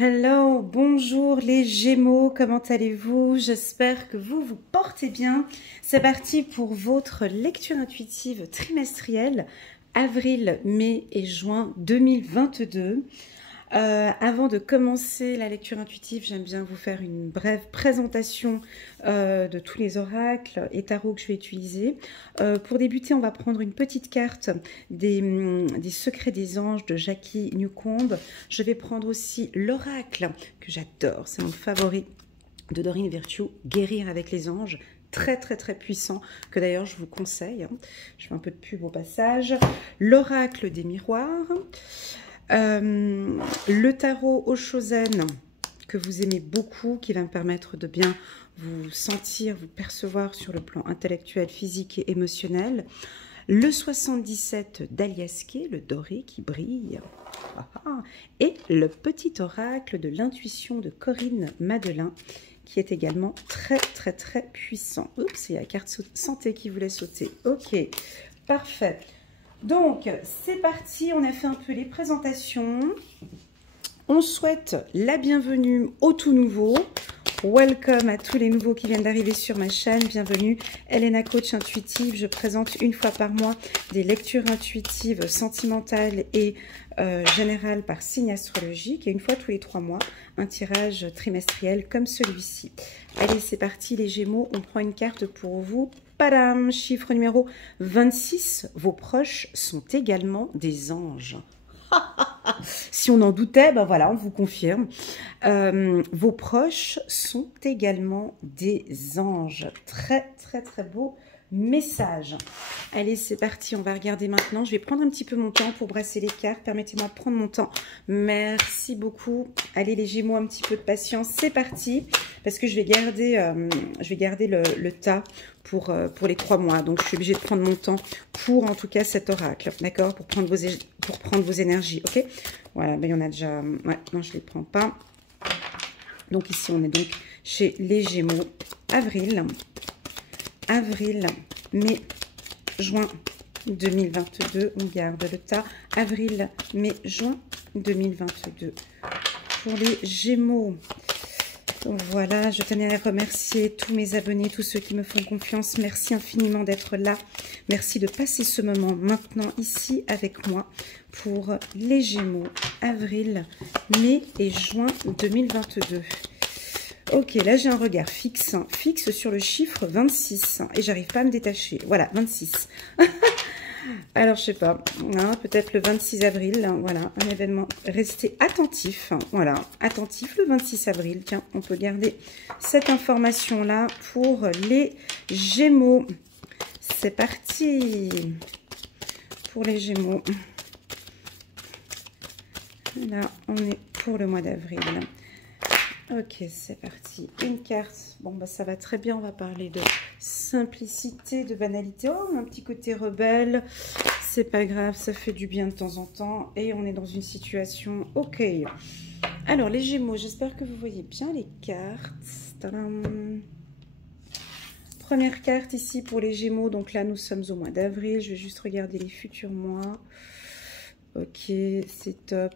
Hello, bonjour les Gémeaux, comment allez-vous? J'espère que vous vous portez bien. C'est parti pour votre lecture intuitive trimestrielle, avril, mai et juin 2022. Avant de commencer la lecture intuitive, j'aime bien vous faire une brève présentation de tous les oracles et tarots que je vais utiliser. Pour débuter, on va prendre une petite carte des secrets des anges de Jackie Newcomb. Je vais prendre aussi l'oracle que j'adore, c'est mon favori, de Doreen Virtue, Guérir avec les anges. Très puissant, que d'ailleurs je vous conseille. Je fais un peu de pub au passage. L'oracle des miroirs. Le tarot Oshozen que vous aimez beaucoup, qui va me permettre de bien vous sentir, vous percevoir sur le plan intellectuel, physique et émotionnel. Le 77 d'Aliaské, le doré qui brille. Et le petit oracle de l'intuition de Corinne Madelin, qui est également très puissant. Oups, il y a la carte santé qui voulait sauter. Ok, parfait. Donc, c'est parti, on a fait un peu les présentations. On souhaite la bienvenue aux tout nouveaux. Welcome à tous les nouveaux qui viennent d'arriver sur ma chaîne. Bienvenue, Elena Coach Intuitive. Je présente une fois par mois des lectures intuitives, sentimentales et générales par signe astrologique. Et une fois tous les 3 mois, un tirage trimestriel comme celui-ci. Allez, c'est parti les Gémeaux. On prend une carte pour vous. Padam, chiffre numéro 26. Vos proches sont également des anges. Si on en doutait, ben voilà, on vous confirme. Vos proches sont également des anges. Très beau message. Allez, c'est parti, on va regarder maintenant. Je vais prendre un petit peu mon temps pour brasser les cartes. Permettez-moi de prendre mon temps. Merci beaucoup. Allez, les Gémeaux, un petit peu de patience. C'est parti, parce que je vais garder le tas pour les 3 mois. Donc, je suis obligée de prendre mon temps pour, en tout cas, cet oracle. D'accord? Pour prendre vos énergies. Ok? Voilà, ben, il y en a déjà... Ouais, non, je ne les prends pas. Donc, ici, on est donc chez les Gémeaux. Avril, mai, juin 2022. On garde le tas. Avril, mai, juin 2022. Pour les Gémeaux... Voilà, je tenais à remercier tous mes abonnés, tous ceux qui me font confiance. Merci infiniment d'être là. Merci de passer ce moment maintenant ici avec moi pour les Gémeaux, avril, mai et juin 2022. Ok, là j'ai un regard fixe sur le chiffre 26 et j'arrive pas à me détacher. Voilà, 26. Alors, je sais pas, hein, peut-être le 26 avril, hein, voilà, un événement. Restez attentif, hein, voilà, attentif le 26 avril. Tiens, on peut garder cette information-là pour les Gémeaux. C'est parti pour les Gémeaux. Là, on est pour le mois d'avril. Ok, c'est parti. Une carte. Bon, bah ça va très bien. On va parler de simplicité, de banalité. Oh, un petit côté rebelle. C'est pas grave, ça fait du bien de temps en temps. Et on est dans une situation... Ok. Alors, les Gémeaux, j'espère que vous voyez bien les cartes. Tadam. Première carte ici pour les Gémeaux. Donc là, nous sommes au mois d'avril. Je vais juste regarder les futurs mois. Ok, c'est top,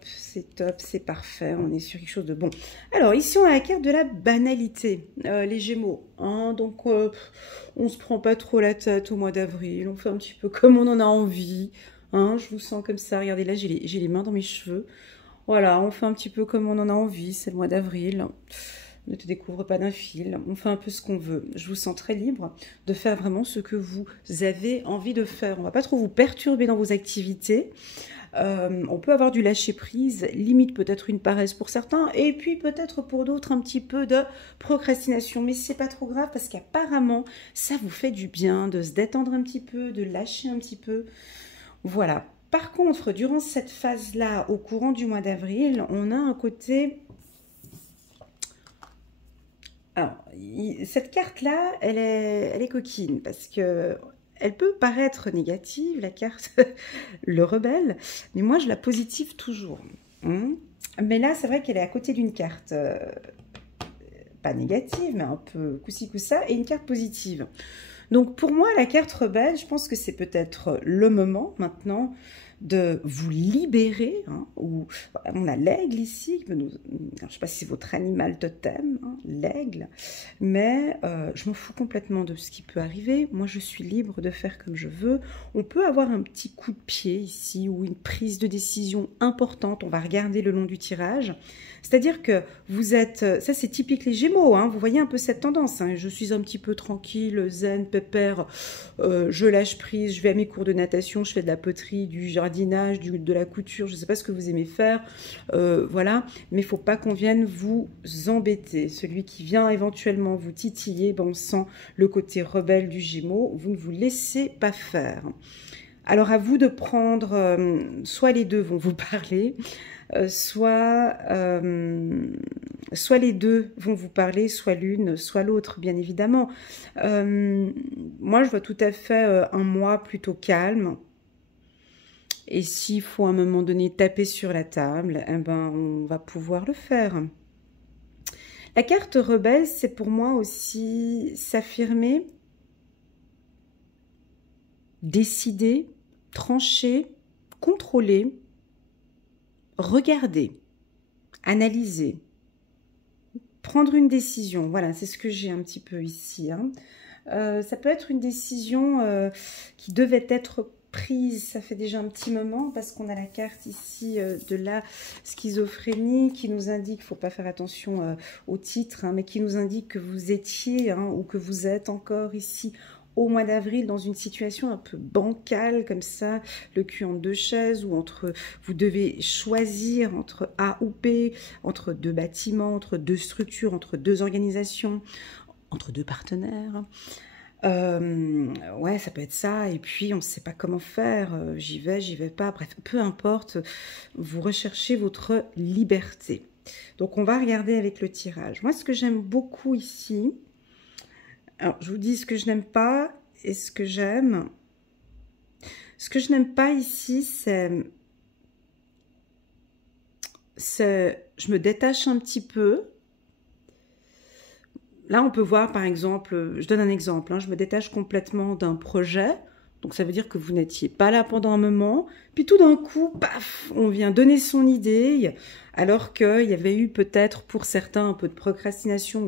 c'est parfait, on est sur quelque chose de bon. Alors, ici, on a la carte de la banalité, les Gémeaux. Hein, donc, on se prend pas trop la tête au mois d'avril, on fait un petit peu comme on en a envie. Hein, je vous sens comme ça, regardez là, j'ai les mains dans mes cheveux. Voilà, on fait un petit peu comme on en a envie, c'est le mois d'avril. Ne te découvre pas d'un fil, on fait un peu ce qu'on veut. Je vous sens très libre de faire vraiment ce que vous avez envie de faire. On va pas trop vous perturber dans vos activités. On peut avoir du lâcher-prise, limite peut-être une paresse pour certains, et puis peut-être pour d'autres un petit peu de procrastination. Mais c'est pas trop grave parce qu'apparemment, ça vous fait du bien de se détendre un petit peu, de lâcher un petit peu. Voilà. Par contre, durant cette phase-là, au courant du mois d'avril, on a un côté... Alors, cette carte-là, elle est coquine parce que elle peut paraître négative, la carte, le rebelle, mais moi, je la positive toujours. Mais là, c'est vrai qu'elle est à côté d'une carte, pas négative, mais un peu coup-ci, coup-ça, et une carte positive. Donc, pour moi, la carte rebelle, je pense que c'est peut-être le moment, maintenant, de vous libérer, hein, ou on a l'aigle ici, je ne sais pas si c'est votre animal totem, hein, l'aigle, mais je m'en fous complètement de ce qui peut arriver. Moi, je suis libre de faire comme je veux. On peut avoir un petit coup de pied ici ou une prise de décision importante. On va regarder le long du tirage. C'est-à-dire que vous êtes, ça c'est typique les Gémeaux, hein, vous voyez un peu cette tendance, hein, je suis un petit peu tranquille, zen, pépère, je lâche prise, je vais à mes cours de natation, je fais de la poterie, du jardinage, de la couture, je ne sais pas ce que vous aimez faire, voilà, mais il ne faut pas qu'on vienne vous embêter. Celui qui vient éventuellement vous titiller, ben on sent le côté rebelle du Gémeaux, vous ne vous laissez pas faire. Alors à vous de prendre, soit les deux vont vous parler, soit les deux vont vous parler, soit l'une, soit l'autre, bien évidemment. Moi, je vois tout à fait un mois plutôt calme. Et s'il faut à un moment donné taper sur la table, eh ben, on va pouvoir le faire. La carte rebelle, c'est pour moi aussi s'affirmer, décider, trancher, contrôler, regarder, analyser, prendre une décision. Voilà, c'est ce que j'ai un petit peu ici, hein. Ça peut être une décision qui devait être prise, ça fait déjà un petit moment, parce qu'on a la carte ici de la schizophrénie qui nous indique, il ne faut pas faire attention au titre, hein, mais qui nous indique que vous étiez, hein, ou que vous êtes encore ici au mois d'avril dans une situation un peu bancale comme ça, le cul en deux chaises, ou entre, vous devez choisir entre A ou B, entre deux bâtiments, entre deux structures, entre deux organisations, entre deux partenaires. Ouais, ça peut être ça, et puis on ne sait pas comment faire, j'y vais pas, bref, peu importe, vous recherchez votre liberté. Donc on va regarder avec le tirage. Moi, ce que j'aime beaucoup ici, alors je vous dis ce que je n'aime pas et ce que j'aime. Ce que je n'aime pas ici, c'est je me détache un petit peu. Là, on peut voir, par exemple, je donne un exemple, hein, je me détache complètement d'un projet, donc ça veut dire que vous n'étiez pas là pendant un moment, puis tout d'un coup, paf, on vient donner son idée, alors qu'il y avait eu peut-être pour certains un peu de procrastination, on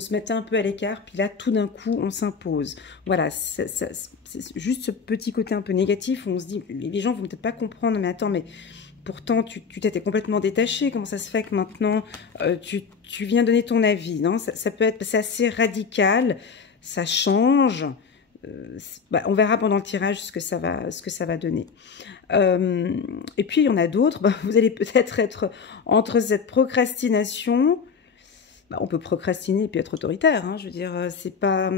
se mettait un peu à l'écart, puis là, tout d'un coup, on s'impose. Voilà, c'est juste ce petit côté un peu négatif, où on se dit, les gens vont peut-être pas comprendre, mais attends, mais... Pourtant, tu t'étais complètement détaché. Comment ça se fait que maintenant, tu viens donner ton avis, non? Ça peut être, c'est assez radical, ça change. Bah, on verra pendant le tirage ce que ça va donner. Et puis, il y en a d'autres. Bah, vous allez peut-être être entre cette procrastination. Bah, on peut procrastiner et puis être autoritaire. Hein, je veux dire, c'est pas...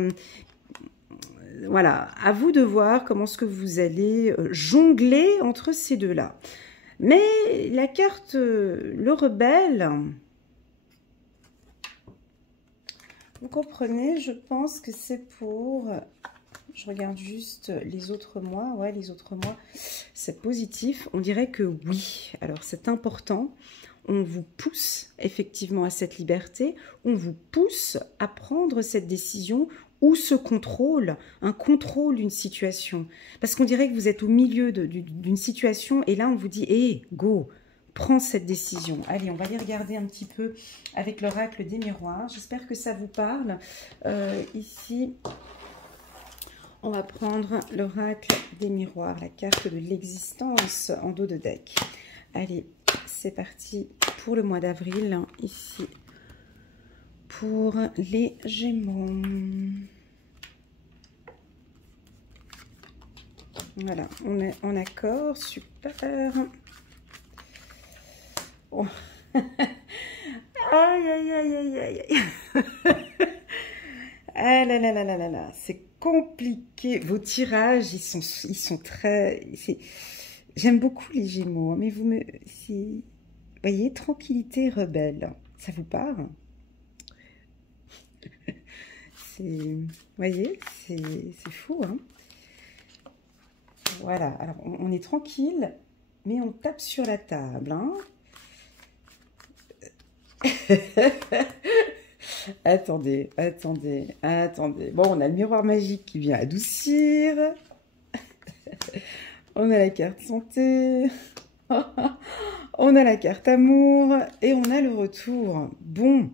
voilà, à vous de voir comment est-ce que vous allez jongler entre ces deux-là. Mais la carte, le rebelle, vous comprenez, je pense que c'est pour... Je regarde juste les autres mois. Ouais, les autres mois, c'est positif. On dirait que oui. Alors, c'est important. On vous pousse effectivement à cette liberté. On vous pousse à prendre cette décision ou ce contrôle, un contrôle d'une situation. Parce qu'on dirait que vous êtes au milieu d'une situation et là, on vous dit « Hé, go !» Prends cette décision. Allez, on va aller regarder un petit peu avec l'oracle des miroirs. J'espère que ça vous parle. Ici, on va prendre l'oracle des miroirs, la carte de l'existence en dos de deck. Allez, c'est parti pour le mois d'avril, ici, pour les Gémeaux. Voilà, on est en accord, super. Oh. Aïe, aïe, aïe, aïe, aïe. Ah là là là là là là, c'est compliqué. Vos tirages, ils sont très... J'aime beaucoup les Gémeaux, mais vous voyez, tranquillité rebelle, ça vous parle? Vous voyez, c'est fou, hein? Voilà, alors on est tranquille, mais on tape sur la table, hein? Attendez, attendez, attendez. Bon, on a le miroir magique qui vient adoucir. On a la carte santé. On a la carte amour. Et on a le retour. Bon.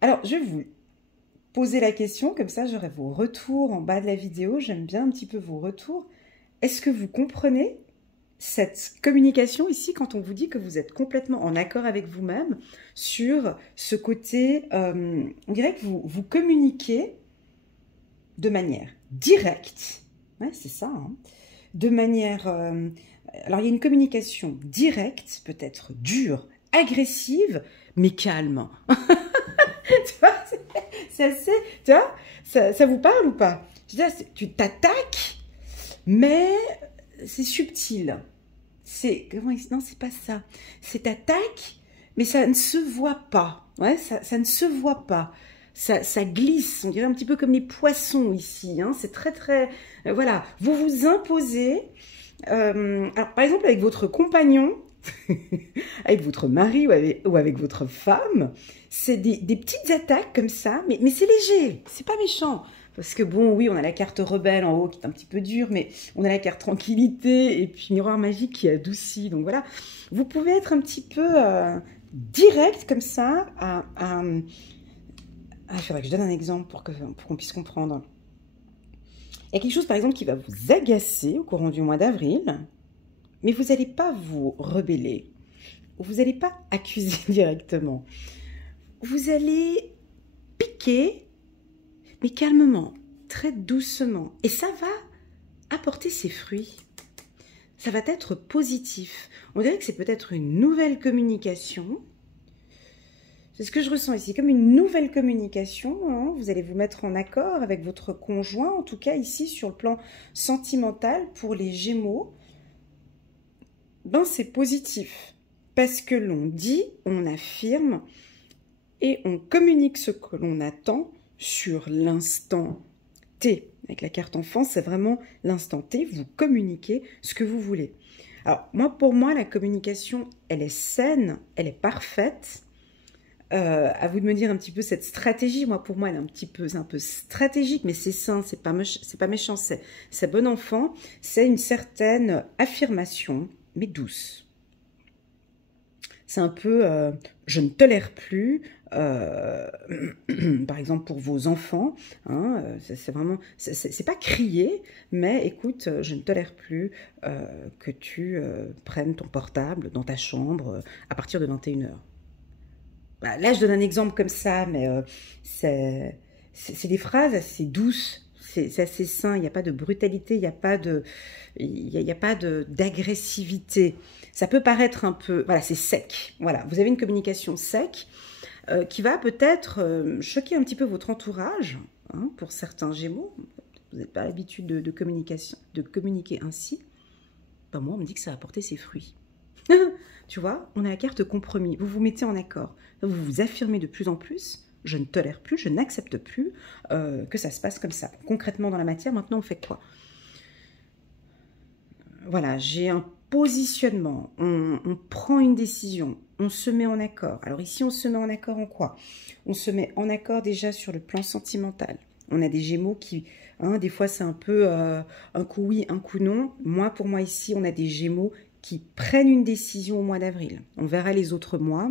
Alors, je vais vous poser la question. Comme ça, j'aurai vos retours en bas de la vidéo. J'aime bien un petit peu vos retours. Est-ce que vous comprenez cette communication ici quand on vous dit que vous êtes complètement en accord avec vous-même sur ce côté, on dirait que vous communiquez de manière directe, ouais, c'est ça, hein, de manière, alors il y a une communication directe, peut-être dure, agressive, mais calme. Tu vois, c'est assez, tu vois, ça vous parle ou pas? Je veux dire, tu t'attaques, mais c'est subtil. Non, c'est pas ça. C'est attaque, mais ça ne se voit pas. Ouais, ça ne se voit pas. Ça glisse, on dirait un petit peu comme les poissons ici. Hein. C'est très, très... voilà, vous vous imposez. Alors, par exemple, avec votre compagnon, avec votre mari ou avec votre femme, c'est des petites attaques comme ça, mais c'est léger, c'est pas méchant. Parce que bon, oui, on a la carte rebelle en haut qui est un petit peu dure, mais on a la carte tranquillité et puis miroir magique qui adoucit. Donc voilà, vous pouvez être un petit peu direct comme ça. Il faudrait que je donne un exemple pour qu'on puisse comprendre. Il y a quelque chose, par exemple, qui va vous agacer au courant du mois d'avril, mais vous n'allez pas vous rebeller. Vous n'allez pas accuser directement. Vous allez piquer, mais calmement, très doucement. Et ça va apporter ses fruits. Ça va être positif. On dirait que c'est peut-être une nouvelle communication. C'est ce que je ressens ici, comme une nouvelle communication. Hein. Vous allez vous mettre en accord avec votre conjoint, en tout cas ici sur le plan sentimental pour les Gémeaux. Ben, c'est positif. Parce que l'on dit, on affirme et on communique ce que l'on attend sur l'instant T. Avec la carte enfant, c'est vraiment l'instant T. Vous communiquez ce que vous voulez. Alors, pour moi, la communication, elle est saine, elle est parfaite. À vous de me dire un petit peu cette stratégie. Pour moi, elle est c'est un peu stratégique, mais c'est sain, c'est pas méchant, c'est bon enfant. C'est une certaine affirmation, mais douce. C'est un peu, je ne tolère plus, par exemple pour vos enfants, hein, c'est vraiment, c'est pas crier, mais écoute, je ne tolère plus que tu prennes ton portable dans ta chambre à partir de 21h. Bah, là, je donne un exemple comme ça, mais c'est des phrases assez douces, c'est assez sain, il n'y a pas de brutalité, il n'y a pas d'agressivité. Ça peut paraître un peu... Voilà, c'est sec. Voilà, vous avez une communication sec qui va peut-être choquer un petit peu votre entourage, hein, pour certains Gémeaux. Vous n'avez pas l'habitude de communiquer ainsi. Ben, moi, on me dit que ça va porter ses fruits. Tu vois, on a la carte compromis. Vous vous mettez en accord. Vous vous affirmez de plus en plus. Je ne tolère plus, je n'accepte plus que ça se passe comme ça. Concrètement, dans la matière, maintenant, on fait quoi? Voilà, j'ai un positionnement. On prend une décision. On se met en accord. Alors ici, on se met en accord en quoi? On se met en accord déjà sur le plan sentimental. On a des Gémeaux qui... Hein, des fois, c'est un peu un coup oui, un coup non. Pour moi, ici, on a des Gémeaux qui prennent une décision au mois d'avril. On verra les autres mois.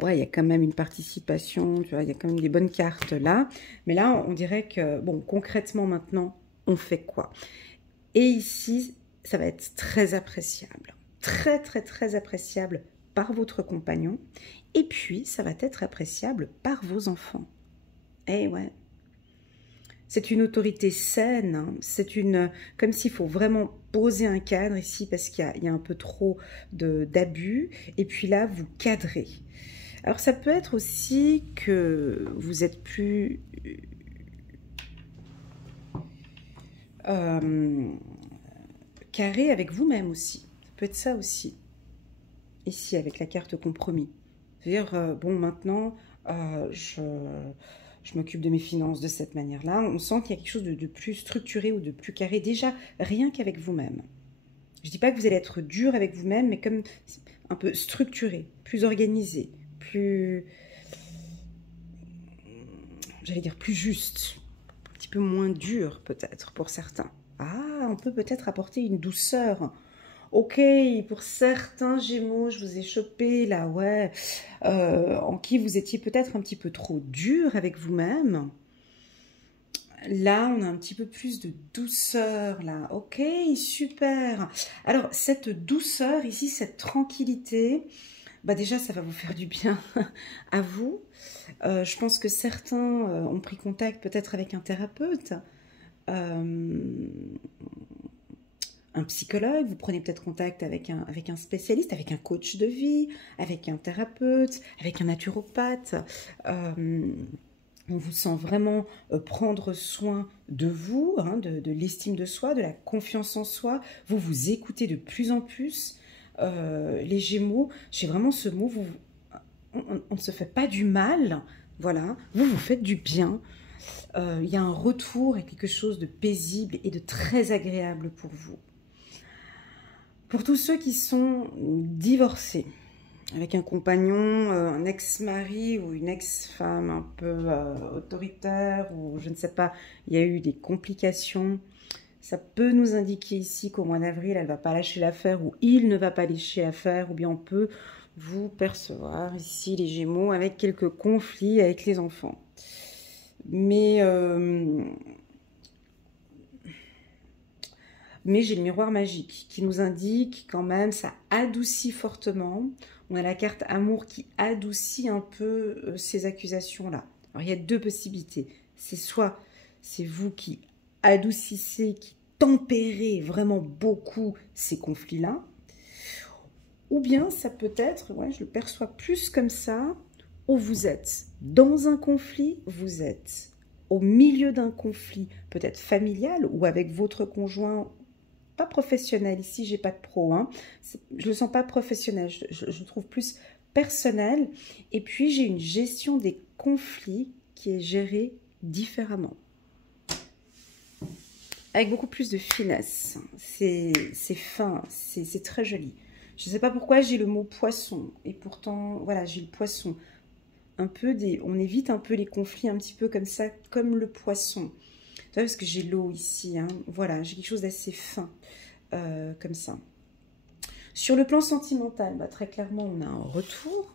Ouais, il y a quand même une participation, tu vois, il y a quand même des bonnes cartes là. Mais là, on dirait que, bon, concrètement maintenant, on fait quoi? Et ici, ça va être très appréciable. Très, très, très appréciable par votre compagnon. Et puis, ça va être appréciable par vos enfants. Eh ouais. C'est une autorité saine, hein. C'est une... Comme s'il faut vraiment poser un cadre ici parce qu'il y a un peu trop d'abus. Et puis là, vous cadrez. Alors, ça peut être aussi que vous êtes plus... carré avec vous-même aussi. Ça peut être ça aussi. Ici, avec la carte compromis. C'est-à-dire, bon, maintenant, je m'occupe de mes finances de cette manière-là. On sent qu'il y a quelque chose de plus structuré ou de plus carré, déjà rien qu'avec vous-même. Je ne dis pas que vous allez être dur avec vous-même, mais comme un peu structuré, plus organisé, plus... j'allais dire plus juste, un petit peu moins dur peut-être pour certains. Ah, on peut peut-être apporter une douceur. Ok, pour certains Gémeaux, je vous ai chopé là, ouais, en qui vous étiez peut-être un petit peu trop dur avec vous-même. Là, on a un petit peu plus de douceur, là. Ok, super. Alors, cette douceur ici, cette tranquillité, bah déjà, ça va vous faire du bien à vous. Je pense que certains ont pris contact peut-être avec un thérapeute, un psychologue, vous prenez peut-être contact avec un spécialiste, avec un coach de vie, avec un thérapeute, avec un naturopathe. On vous sent vraiment prendre soin de vous, hein, de l'estime de soi, de la confiance en soi. Vous vous écoutez de plus en plus. Les Gémeaux, j'ai vraiment ce mot, on ne se fait pas du mal, voilà, vous vous faites du bien. Il y a un retour à quelque chose de paisible et de très agréable pour vous. Pour tous ceux qui sont divorcés, avec un compagnon, un ex-mari ou une ex-femme un peu autoritaire, ou je ne sais pas, il y a eu des complications, ça peut nous indiquer ici qu'au mois d'avril, elle ne va pas lâcher l'affaire, ou il ne va pas lâcher l'affaire, ou bien on peut vous percevoir ici, les Gémeaux, avec quelques conflits avec les enfants. Mais j'ai le miroir magique qui nous indique quand même, ça adoucit fortement. On a la carte amour qui adoucit un peu ces accusations-là. Alors, il y a deux possibilités. C'est soit c'est vous qui adoucissez, qui tempérez vraiment beaucoup ces conflits-là, ou bien ça peut être, ouais, je le perçois plus comme ça, où vous êtes dans un conflit, vous êtes au milieu d'un conflit, peut-être familial ou avec votre conjoint, pas professionnel, ici j'ai pas de pro, hein. Je le sens pas professionnel, je le trouve plus personnel, et puis j'ai une gestion des conflits qui est gérée différemment, avec beaucoup plus de finesse, c'est fin, c'est très joli. Je ne sais pas pourquoi j'ai le mot poisson, et pourtant, voilà, j'ai le poisson. On évite un peu les conflits un petit peu comme ça, comme le poisson. Vous savez, parce que j'ai l'eau ici, hein. Voilà, j'ai quelque chose d'assez fin, comme ça. Sur le plan sentimental, bah, très clairement, on a un retour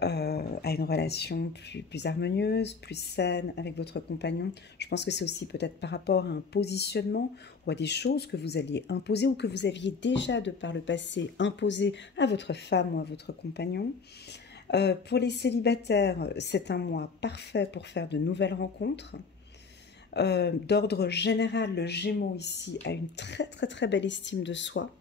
à une relation plus harmonieuse, plus saine avec votre compagnon. Je pense que c'est aussi peut-être par rapport à un positionnement ou à des choses que vous alliez imposer ou que vous aviez déjà de par le passé imposé à votre femme ou à votre compagnon. Pour les célibataires, c'est un mois parfait pour faire de nouvelles rencontres. D'ordre général, le Gémeaux ici a une très très très belle estime de soi.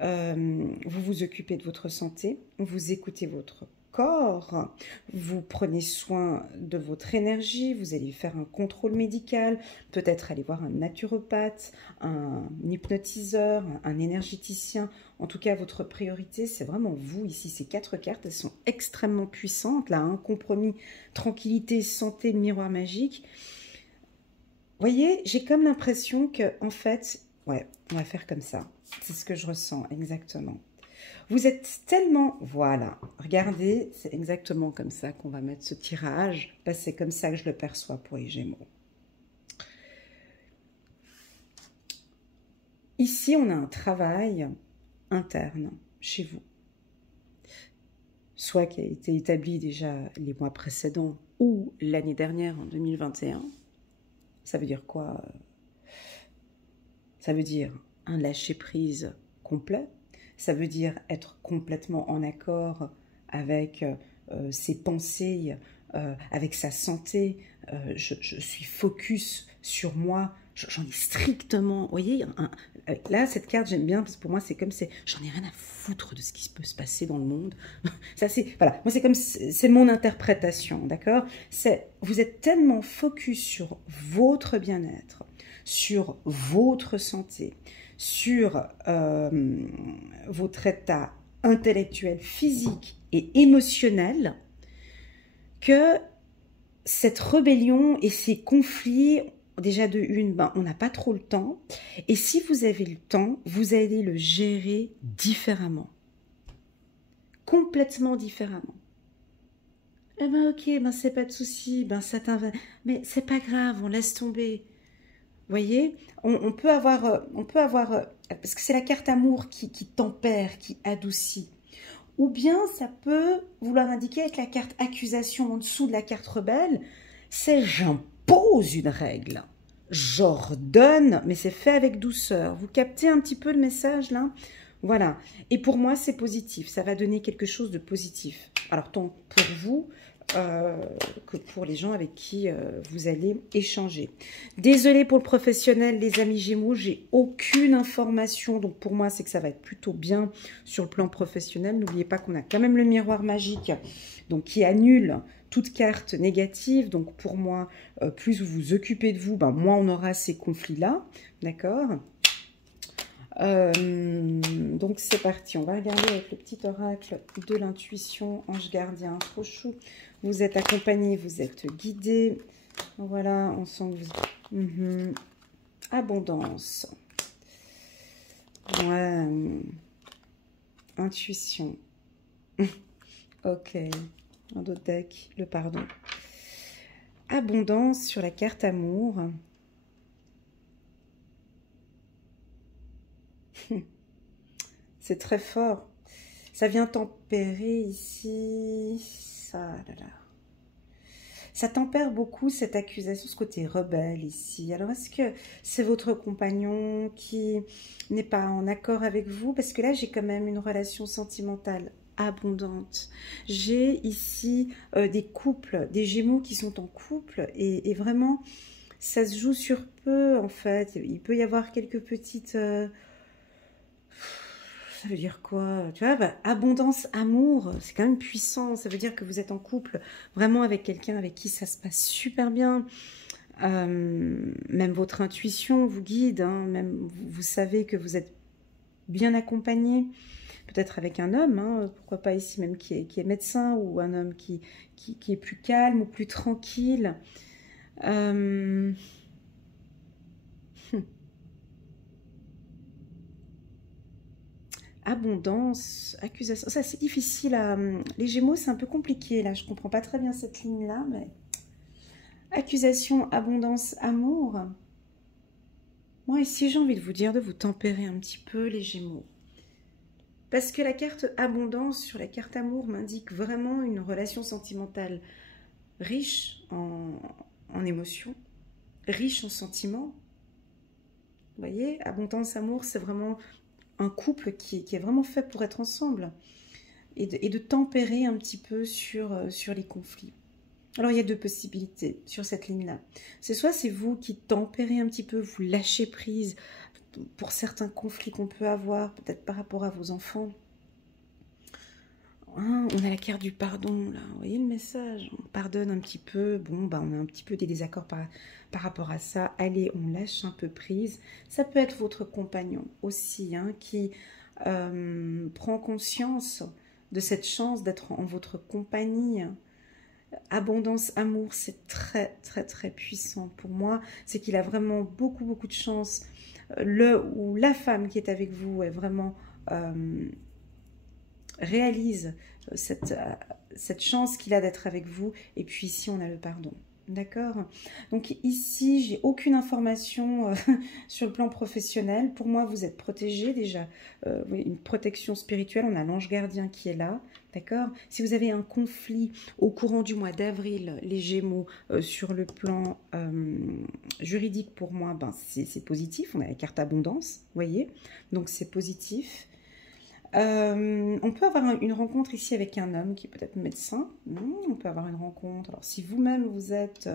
Vous vous occupez de votre santé, vous écoutez votre corps, vous prenez soin de votre énergie, vous allez faire un contrôle médical, peut-être aller voir un naturopathe, un hypnotiseur, un énergéticien. En tout cas, votre priorité, c'est vraiment vous ici. Ces 4 cartes, elles sont extrêmement puissantes. Là, un compromis, tranquillité, santé, le miroir magique. Vous voyez, j'ai comme l'impression que, en fait, ouais, on va faire comme ça. C'est ce que je ressens, exactement. Vous êtes tellement... Voilà, regardez, c'est exactement comme ça qu'on va mettre ce tirage. C'est comme ça que je le perçois pour les Gémeaux. Ici, on a un travail interne chez vous. Soit qui a été établi déjà les mois précédents ou l'année dernière, en 2021. Ça veut dire quoi? Ça veut dire un lâcher-prise complet. Ça veut dire être complètement en accord avec ses pensées, avec sa santé. Je suis focus sur moi. J'en ai strictement... Vous voyez, là, cette carte, j'aime bien parce que pour moi, c'est comme c'est... J'en ai rien à foutre de ce qui peut se passer dans le monde. Ça, c'est... Voilà, moi, c'est comme... C'est mon interprétation, d'accord? Vous êtes tellement focus sur votre bien-être, sur votre santé, sur votre état intellectuel, physique et émotionnel, que cette rébellion et ces conflits, déjà de une, ben, on n'a pas trop le temps. Et si vous avez le temps, vous allez le gérer différemment. Complètement différemment. Eh ben ok, ben c'est pas de souci, ben ça t'invite. Mais c'est pas grave, on laisse tomber. Vous voyez, on peut avoir, parce que c'est la carte amour qui tempère, qui adoucit. Ou bien ça peut vouloir indiquer avec la carte accusation en dessous de la carte rebelle, c'est j'impose une règle, j'ordonne, mais c'est fait avec douceur. Vous captez un petit peu le message là? Voilà. Et pour moi, c'est positif. Ça va donner quelque chose de positif. Alors, tant pour vous que pour les gens avec qui vous allez échanger. Désolée pour le professionnel, les amis Gémeaux, j'ai aucune information. Donc, pour moi, c'est que ça va être plutôt bien sur le plan professionnel. N'oubliez pas qu'on a quand même le miroir magique, donc qui annule toute carte négative. Donc, pour moi, plus vous vous occupez de vous, ben, moins on aura ces conflits-là. D'accord ? Donc c'est parti, on va regarder avec le petit oracle de l'intuition, ange gardien, trop chou. Vous êtes accompagné, vous êtes guidé. Voilà, on sent que vous... Abondance. Ouais. Intuition. Ok. Un autre deck, le pardon. Abondance sur la carte amour. C'est très fort. Ça vient tempérer ici. Ça, là, là. Ça tempère beaucoup cette accusation, ce côté rebelle ici. Alors, est-ce que c'est votre compagnon qui n'est pas en accord avec vous? Parce que là, j'ai quand même une relation sentimentale abondante. J'ai ici des couples, des Gémeaux qui sont en couple et vraiment, ça se joue sur peu, en fait. Il peut y avoir quelques petites... ça veut dire quoi? Tu vois, bah, abondance, amour, c'est quand même puissant. Ça veut dire que vous êtes en couple vraiment avec quelqu'un avec qui ça se passe super bien. Même votre intuition vous guide, hein, même vous savez que vous êtes bien accompagné. Peut-être avec un homme, hein, pourquoi pas ici même qui est médecin, ou un homme qui est plus calme ou plus tranquille. Abondance, accusation, ça c'est difficile à... Les Gémeaux c'est un peu compliqué là, je comprends pas très bien cette ligne là, mais... Accusation, abondance, amour. Moi ici j'ai envie de vous dire de vous tempérer un petit peu les Gémeaux. Parce que la carte abondance sur la carte amour m'indique vraiment une relation sentimentale riche en émotions, riche en sentiments. Vous voyez, abondance, amour, c'est vraiment un couple qui est vraiment fait pour être ensemble. Et de tempérer un petit peu sur les conflits. Alors, il y a deux possibilités sur cette ligne-là. C'est soit c'est vous qui tempérez un petit peu, vous lâchez prise pour certains conflits qu'on peut avoir, peut-être par rapport à vos enfants. Hein, on a la carte du pardon, là. Vous voyez le message? On pardonne un petit peu. Bon, bah, on a un petit peu des désaccords par rapport à ça. Allez, on lâche un peu prise. Ça peut être votre compagnon aussi, hein, qui prend conscience de cette chance d'être en votre compagnie. Abondance, amour, c'est très, très, très puissant pour moi. C'est qu'il a vraiment beaucoup, beaucoup de chance. Le ou la femme qui est avec vous est vraiment... réalise cette chance qu'il a d'être avec vous. Et puis ici, on a le pardon. D'accord? Donc ici, j'ai aucune information sur le plan professionnel. Pour moi, vous êtes protégé déjà. Une protection spirituelle. On a l'ange gardien qui est là. D'accord? Si vous avez un conflit au courant du mois d'avril, les Gémeaux, sur le plan juridique, pour moi, ben, c'est positif. On a la carte abondance, vous voyez? Donc c'est positif. On peut avoir une rencontre ici avec un homme qui est peut-être médecin. On peut avoir une rencontre. Alors, si vous-même vous êtes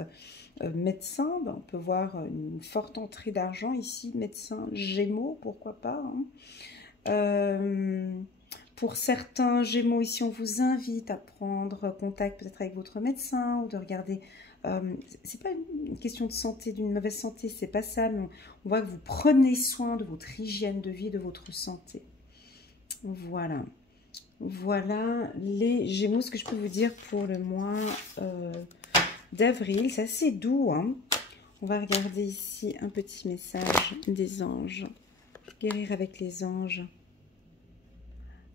médecin, ben, on peut voir une forte entrée d'argent ici. Médecin Gémeaux, pourquoi pas. Hein. Pour certains Gémeaux ici, on vous invite à prendre contact peut-être avec votre médecin ou de regarder. C'est pas une question de santé, d'une mauvaise santé, c'est pas ça. Mais on voit que vous prenez soin de votre hygiène de vie, de votre santé. Voilà, voilà les Gémeaux, ce que je peux vous dire pour le mois d'avril. C'est assez doux, hein. On va regarder ici un petit message des anges. Guérir avec les anges.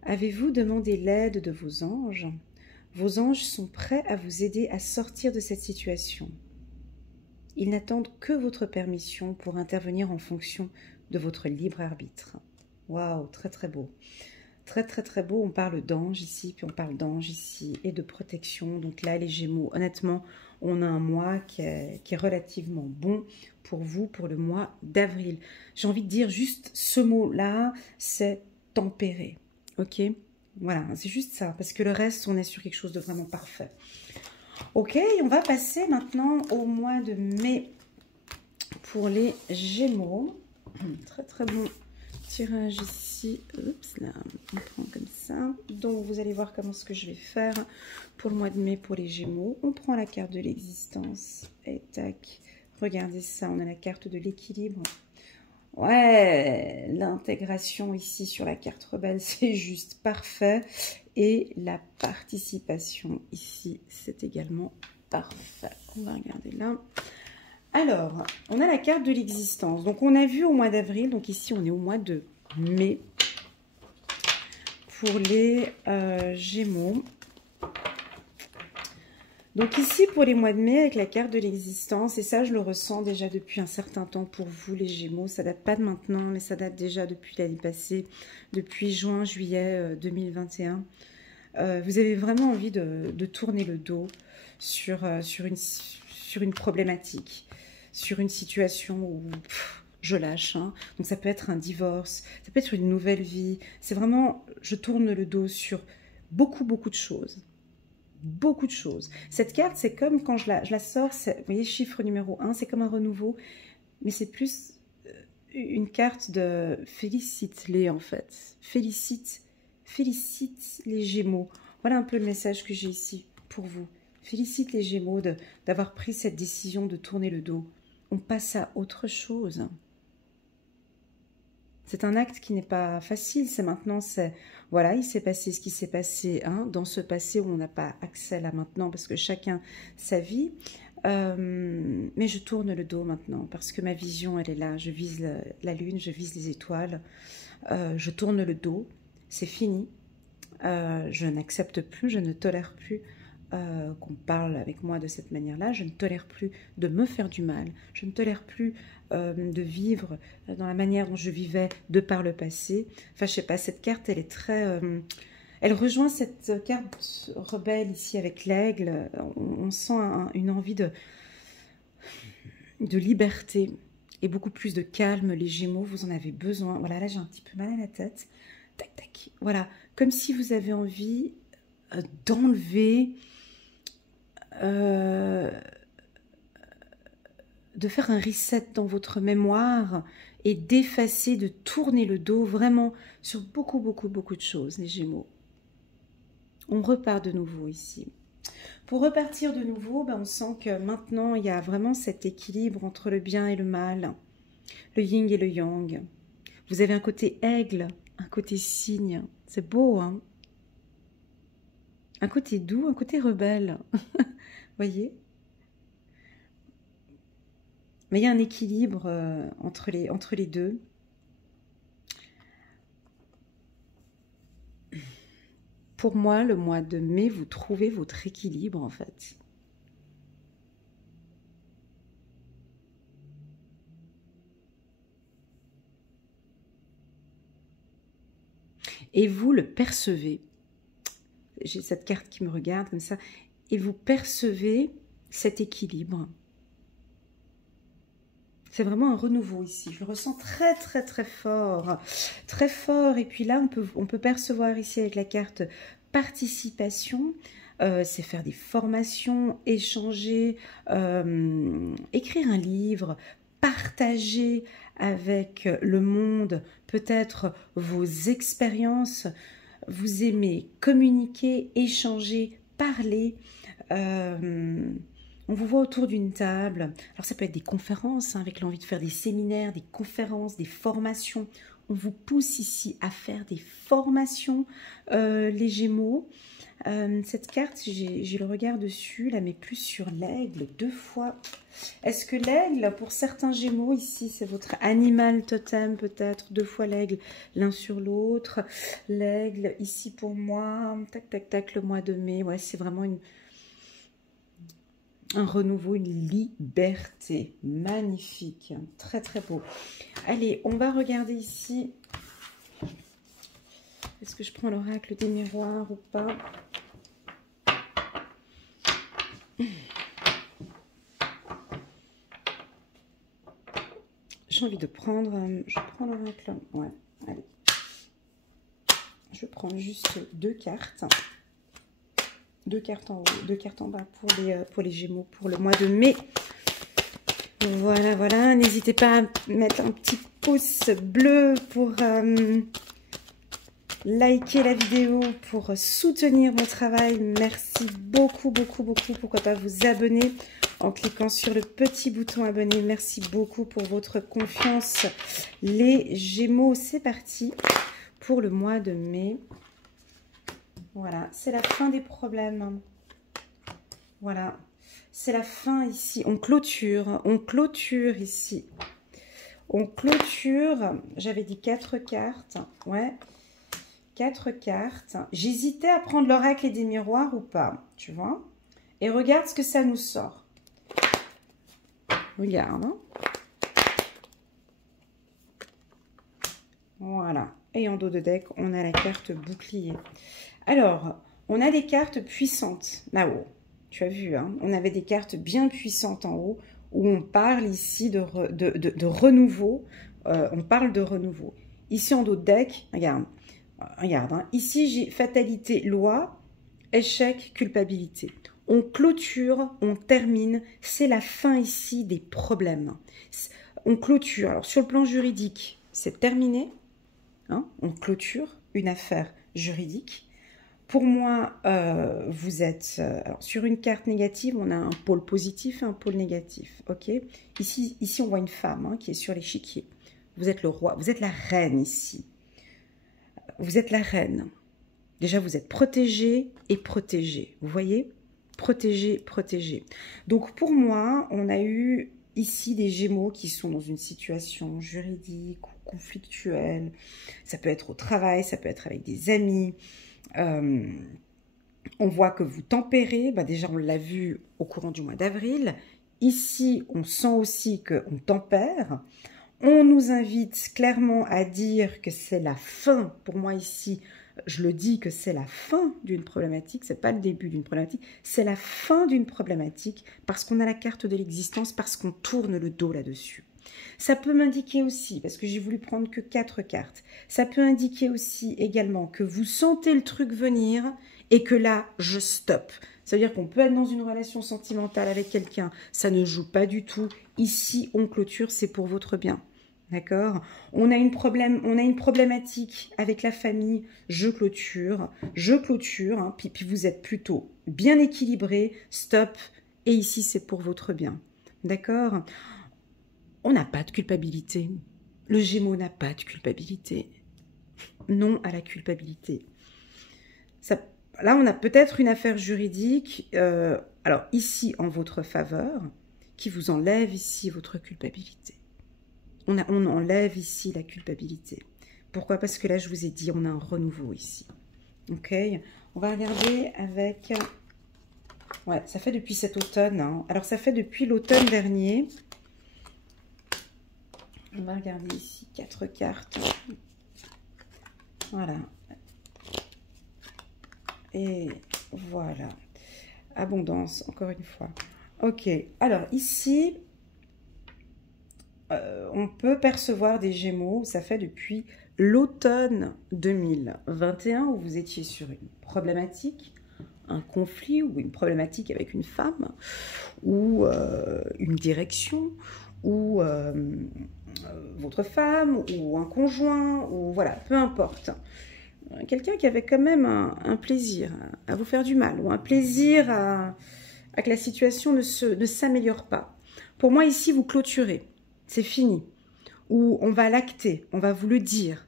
Avez-vous demandé l'aide de vos anges Vos anges sont prêts à vous aider à sortir de cette situation. Ils n'attendent que votre permission pour intervenir en fonction de votre libre arbitre. Waouh, très très beau. Très très très beau. On parle d'ange ici, puis on parle d'ange ici et de protection. Donc là, les Gémeaux, honnêtement, on a un mois qui est relativement bon pour vous, pour le mois d'avril. J'ai envie de dire juste ce mot-là, c'est tempéré. Ok? Voilà, c'est juste ça, parce que le reste, on est sur quelque chose de vraiment parfait. Ok, on va passer maintenant au mois de mai pour les Gémeaux. Très très bon tirage ici. Oups, là, on prend comme ça. Donc, vous allez voir comment ce que je vais faire pour le mois de mai pour les Gémeaux. On prend la carte de l'existence. Et tac, regardez ça, on a la carte de l'équilibre. Ouais, l'intégration ici sur la carte rebelle, c'est juste parfait. Et la participation ici, c'est également parfait. On va regarder là. Alors, on a la carte de l'existence. Donc, on a vu au mois d'avril. Donc, ici, on est au mois de mai pour les Gémeaux. Donc, ici, pour les mois de mai, avec la carte de l'existence, et ça, je le ressens déjà depuis un certain temps pour vous, les Gémeaux. Ça date pas de maintenant, mais ça date déjà depuis l'année passée, depuis juin, juillet 2021. Vous avez vraiment envie de tourner le dos sur une problématique, sur une situation où je lâche. Hein. Donc ça peut être un divorce, ça peut être une nouvelle vie. C'est vraiment, je tourne le dos sur beaucoup, beaucoup de choses. Beaucoup de choses. Cette carte, c'est comme quand je la sors, vous voyez, chiffre numéro 1, c'est comme un renouveau, mais c'est plus une carte de félicite-les en fait. Félicite les Gémeaux. Voilà un peu le message que j'ai ici pour vous. Félicite les Gémeaux d'avoir pris cette décision de tourner le dos. On passe à autre chose. C'est un acte qui n'est pas facile. C'est maintenant, voilà, il s'est passé ce qui s'est passé hein, dans ce passé où on n'a pas accès là maintenant parce que chacun sa vie. Mais je tourne le dos maintenant parce que ma vision, elle est là. Je vise la lune, je vise les étoiles. Je tourne le dos. C'est fini. Je n'accepte plus, je ne tolère plus qu'on parle avec moi de cette manière-là. Je ne tolère plus de me faire du mal. Je ne tolère plus de vivre dans la manière dont je vivais de par le passé. Enfin, je sais pas, cette carte, elle est très... elle rejoint cette carte rebelle ici avec l'aigle. On sent une envie de liberté et beaucoup plus de calme. Les Gémeaux, vous en avez besoin. Voilà, là, j'ai un petit peu mal à la tête. Tac, tac. Voilà, comme si vous avez envie d'enlever... de faire un reset dans votre mémoire et d'effacer, de tourner le dos vraiment sur beaucoup, beaucoup, beaucoup de choses, les Gémeaux. On repart de nouveau ici. Pour repartir de nouveau, ben on sent que maintenant, il y a vraiment cet équilibre entre le bien et le mal, le yin et le yang. Vous avez un côté aigle, un côté cygne. C'est beau, hein? Un côté doux, un côté rebelle. Voyez? Mais il y a un équilibre entre les deux. Pour moi, le mois de mai, vous trouvez votre équilibre, en fait. Et vous le percevez. J'ai cette carte qui me regarde comme ça. Et vous percevez cet équilibre. C'est vraiment un renouveau ici. Je le ressens très, très, très fort. Très fort. Et puis là, on peut percevoir ici avec la carte participation. C'est faire des formations, échanger, écrire un livre, partager avec le monde peut-être vos expériences. Vous aimez communiquer, échanger, parler. On vous voit autour d'une table. Alors ça peut être des conférences, hein, avec l'envie de faire des séminaires, des conférences, des formations On vous pousse ici à faire des formations, les Gémeaux. Cette carte, j'ai le regard dessus, là, mais plus sur l'aigle, 2 fois. Est-ce que l'aigle, pour certains Gémeaux, ici, c'est votre animal totem, peut-être, 2 fois l'aigle, l'un sur l'autre. L'aigle, ici, pour moi, tac, tac, tac, le mois de mai. Ouais, c'est vraiment un renouveau, une liberté. Magnifique, très, très beau. Allez, on va regarder ici. Est-ce que je prends l'oracle des miroirs ou pas? J'ai envie de prendre... je prends l'oracle. Ouais, allez. Je vais prendre juste 2 cartes. 2 cartes en haut, 2 cartes en bas pour les Gémeaux pour le mois de mai. Voilà, voilà. N'hésitez pas à mettre un petit pouce bleu pour... liker la vidéo pour soutenir mon travail. Merci beaucoup, beaucoup, beaucoup. Pourquoi pas vous abonner en cliquant sur le petit bouton abonner. Merci beaucoup pour votre confiance. Les Gémeaux, c'est parti pour le mois de mai. Voilà, c'est la fin des problèmes. Voilà, c'est la fin ici. On clôture ici. On clôture, j'avais dit 4 cartes. Ouais. 4 cartes. J'hésitais à prendre l'oracle et des miroirs ou pas, tu vois. Et regarde ce que ça nous sort. Regarde. Hein. Voilà. Et en dos de deck, on a la carte bouclier. Alors, on a des cartes puissantes là-haut. Tu as vu, hein, on avait des cartes bien puissantes en haut où on parle ici de renouveau. On parle de renouveau. Ici, en dos de deck, regarde. Regarde, hein. Ici j'ai fatalité, loi, échec, culpabilité. On clôture, on termine, c'est la fin ici des problèmes. On clôture, alors sur le plan juridique, c'est terminé, hein. On clôture une affaire juridique. Pour moi, vous êtes, alors sur une carte négative, on a un pôle positif et un pôle négatif, ok. Ici on voit une femme, hein, qui est sur l'échiquier. Vous êtes le roi, vous êtes la reine ici. Vous êtes la reine. Déjà, vous êtes protégé et protégé. Vous voyez? Protégé, protégé. Donc, pour moi, on a eu ici des Gémeaux qui sont dans une situation juridique ou conflictuelle. Ça peut être au travail, ça peut être avec des amis. On voit que vous tempérez. Bah, déjà, on l'a vu au courant du mois d'avril. Ici, on sent aussi qu'on tempère. On nous invite clairement à dire que c'est la fin, pour moi ici, je le dis que c'est la fin d'une problématique, c'est pas le début d'une problématique, c'est la fin d'une problématique parce qu'on a la carte de l'existence, parce qu'on tourne le dos là-dessus. Ça peut m'indiquer aussi, parce que j'ai voulu prendre que 4 cartes, ça peut indiquer aussi également que vous sentez le truc venir et que là, je stoppe. C'est-à-dire qu'on peut être dans une relation sentimentale avec quelqu'un, ça ne joue pas du tout. Ici, on clôture, c'est pour votre bien. D'accord? On a une problématique avec la famille, je clôture, hein, puis vous êtes plutôt bien équilibré, stop, et ici, c'est pour votre bien. D'accord? On n'a pas de culpabilité. Le Gémeaux n'a pas de culpabilité. Non à la culpabilité. Ça, là, on a peut-être une affaire juridique, alors ici, en votre faveur, qui vous enlève ici votre culpabilité. On enlève ici la culpabilité. Pourquoi? Parce que là, je vous ai dit, on a un renouveau ici. Ok? On va regarder avec... Ouais, ça fait depuis cet automne. Hein. Alors, ça fait depuis l'automne dernier. On va regarder ici 4 cartes. Voilà. Et voilà. Abondance, encore une fois. Ok. Alors, ici... on peut percevoir des Gémeaux, ça fait depuis l'automne 2021 où vous étiez sur une problématique, un conflit ou une problématique avec une femme ou une direction ou votre femme ou un conjoint ou voilà, peu importe. Quelqu'un qui avait quand même un plaisir à vous faire du mal ou un plaisir à que la situation ne s'améliore pas. Pour moi ici, vous clôturez. C'est fini. où on va l'acter, on va vous le dire.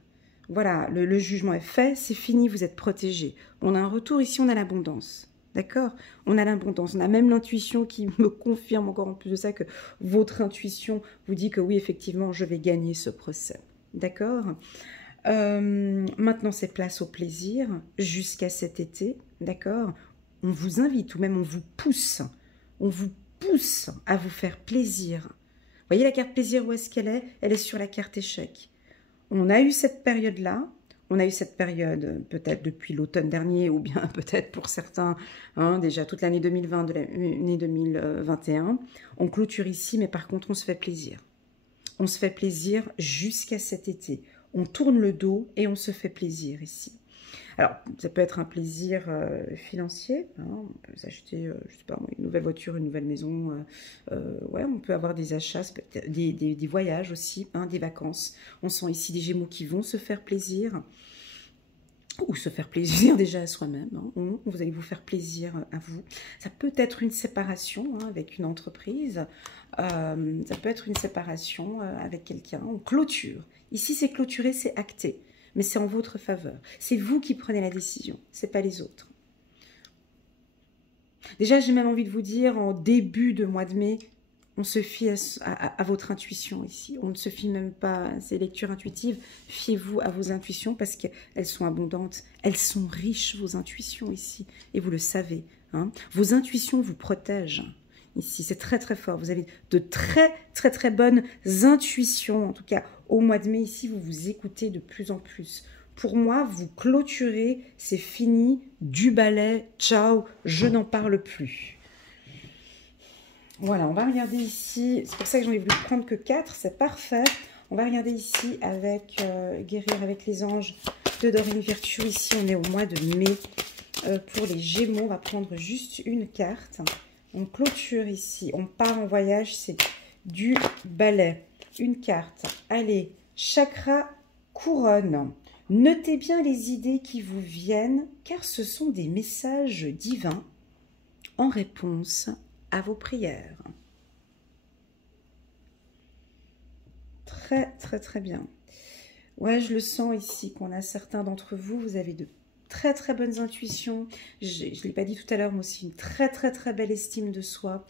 Voilà, le jugement est fait, c'est fini, vous êtes protégé. On a un retour ici, on a l'abondance. D'accord? On a l'abondance, on a même l'intuition qui me confirme encore en plus de ça que votre intuition vous dit que oui, effectivement, je vais gagner ce procès. D'accord? Maintenant, c'est place au plaisir jusqu'à cet été. D'accord? On vous invite ou même on vous pousse à vous faire plaisir. Vous voyez la carte plaisir, où est-ce qu'elle est? Elle est sur la carte échec. On a eu cette période-là. On a eu cette période peut-être depuis l'automne dernier ou bien peut-être pour certains, hein, déjà toute l'année 2020, de l'année 2021. On clôture ici, mais par contre, on se fait plaisir. On se fait plaisir jusqu'à cet été. On tourne le dos et on se fait plaisir ici. Alors, ça peut être un plaisir financier. Hein, on peut s'acheter, je sais pas, une nouvelle voiture, une nouvelle maison. Ouais, on peut avoir des achats, des voyages aussi, hein, des vacances. On sent ici des Gémeaux qui vont se faire plaisir. Ou se faire plaisir déjà à soi-même. Hein. Vous allez vous faire plaisir à vous. Ça peut être une séparation hein, avec une entreprise. Ça peut être une séparation avec quelqu'un. On clôture. Ici, c'est clôturé, c'est acté. Mais c'est en votre faveur. C'est vous qui prenez la décision. Ce n'est pas les autres. Déjà, j'ai même envie de vous dire, en début de mois de mai, on se fie à votre intuition ici. On ne se fie même pas à ces lectures intuitives. Fiez-vous à vos intuitions parce qu'elles sont abondantes. Elles sont riches, vos intuitions ici. Et vous le savez. Hein. Vos intuitions vous protègent. Ici, c'est très très fort. Vous avez de très très très bonnes intuitions. En tout cas, au mois de mai, ici, vous vous écoutez de plus en plus. Pour moi, vous clôturez, c'est fini, du balai, ciao, je n'en parle plus. Voilà, on va regarder ici, c'est pour ça que j'en ai voulu prendre que 4, c'est parfait. On va regarder ici avec Guérir avec les anges de Dorine Virtue. Ici, on est au mois de mai. Pour les Gémeaux, on va prendre juste une carte. On clôture ici, on part en voyage, c'est du balai. Une carte, allez, chakra couronne. Notez bien les idées qui vous viennent, car ce sont des messages divins en réponse à vos prières. Très, très, très bien. Ouais, je le sens ici, qu'on a certains d'entre vous, vous avez de très, très bonnes intuitions. Je ne l'ai pas dit tout à l'heure, mais aussi une très, très, très belle estime de soi.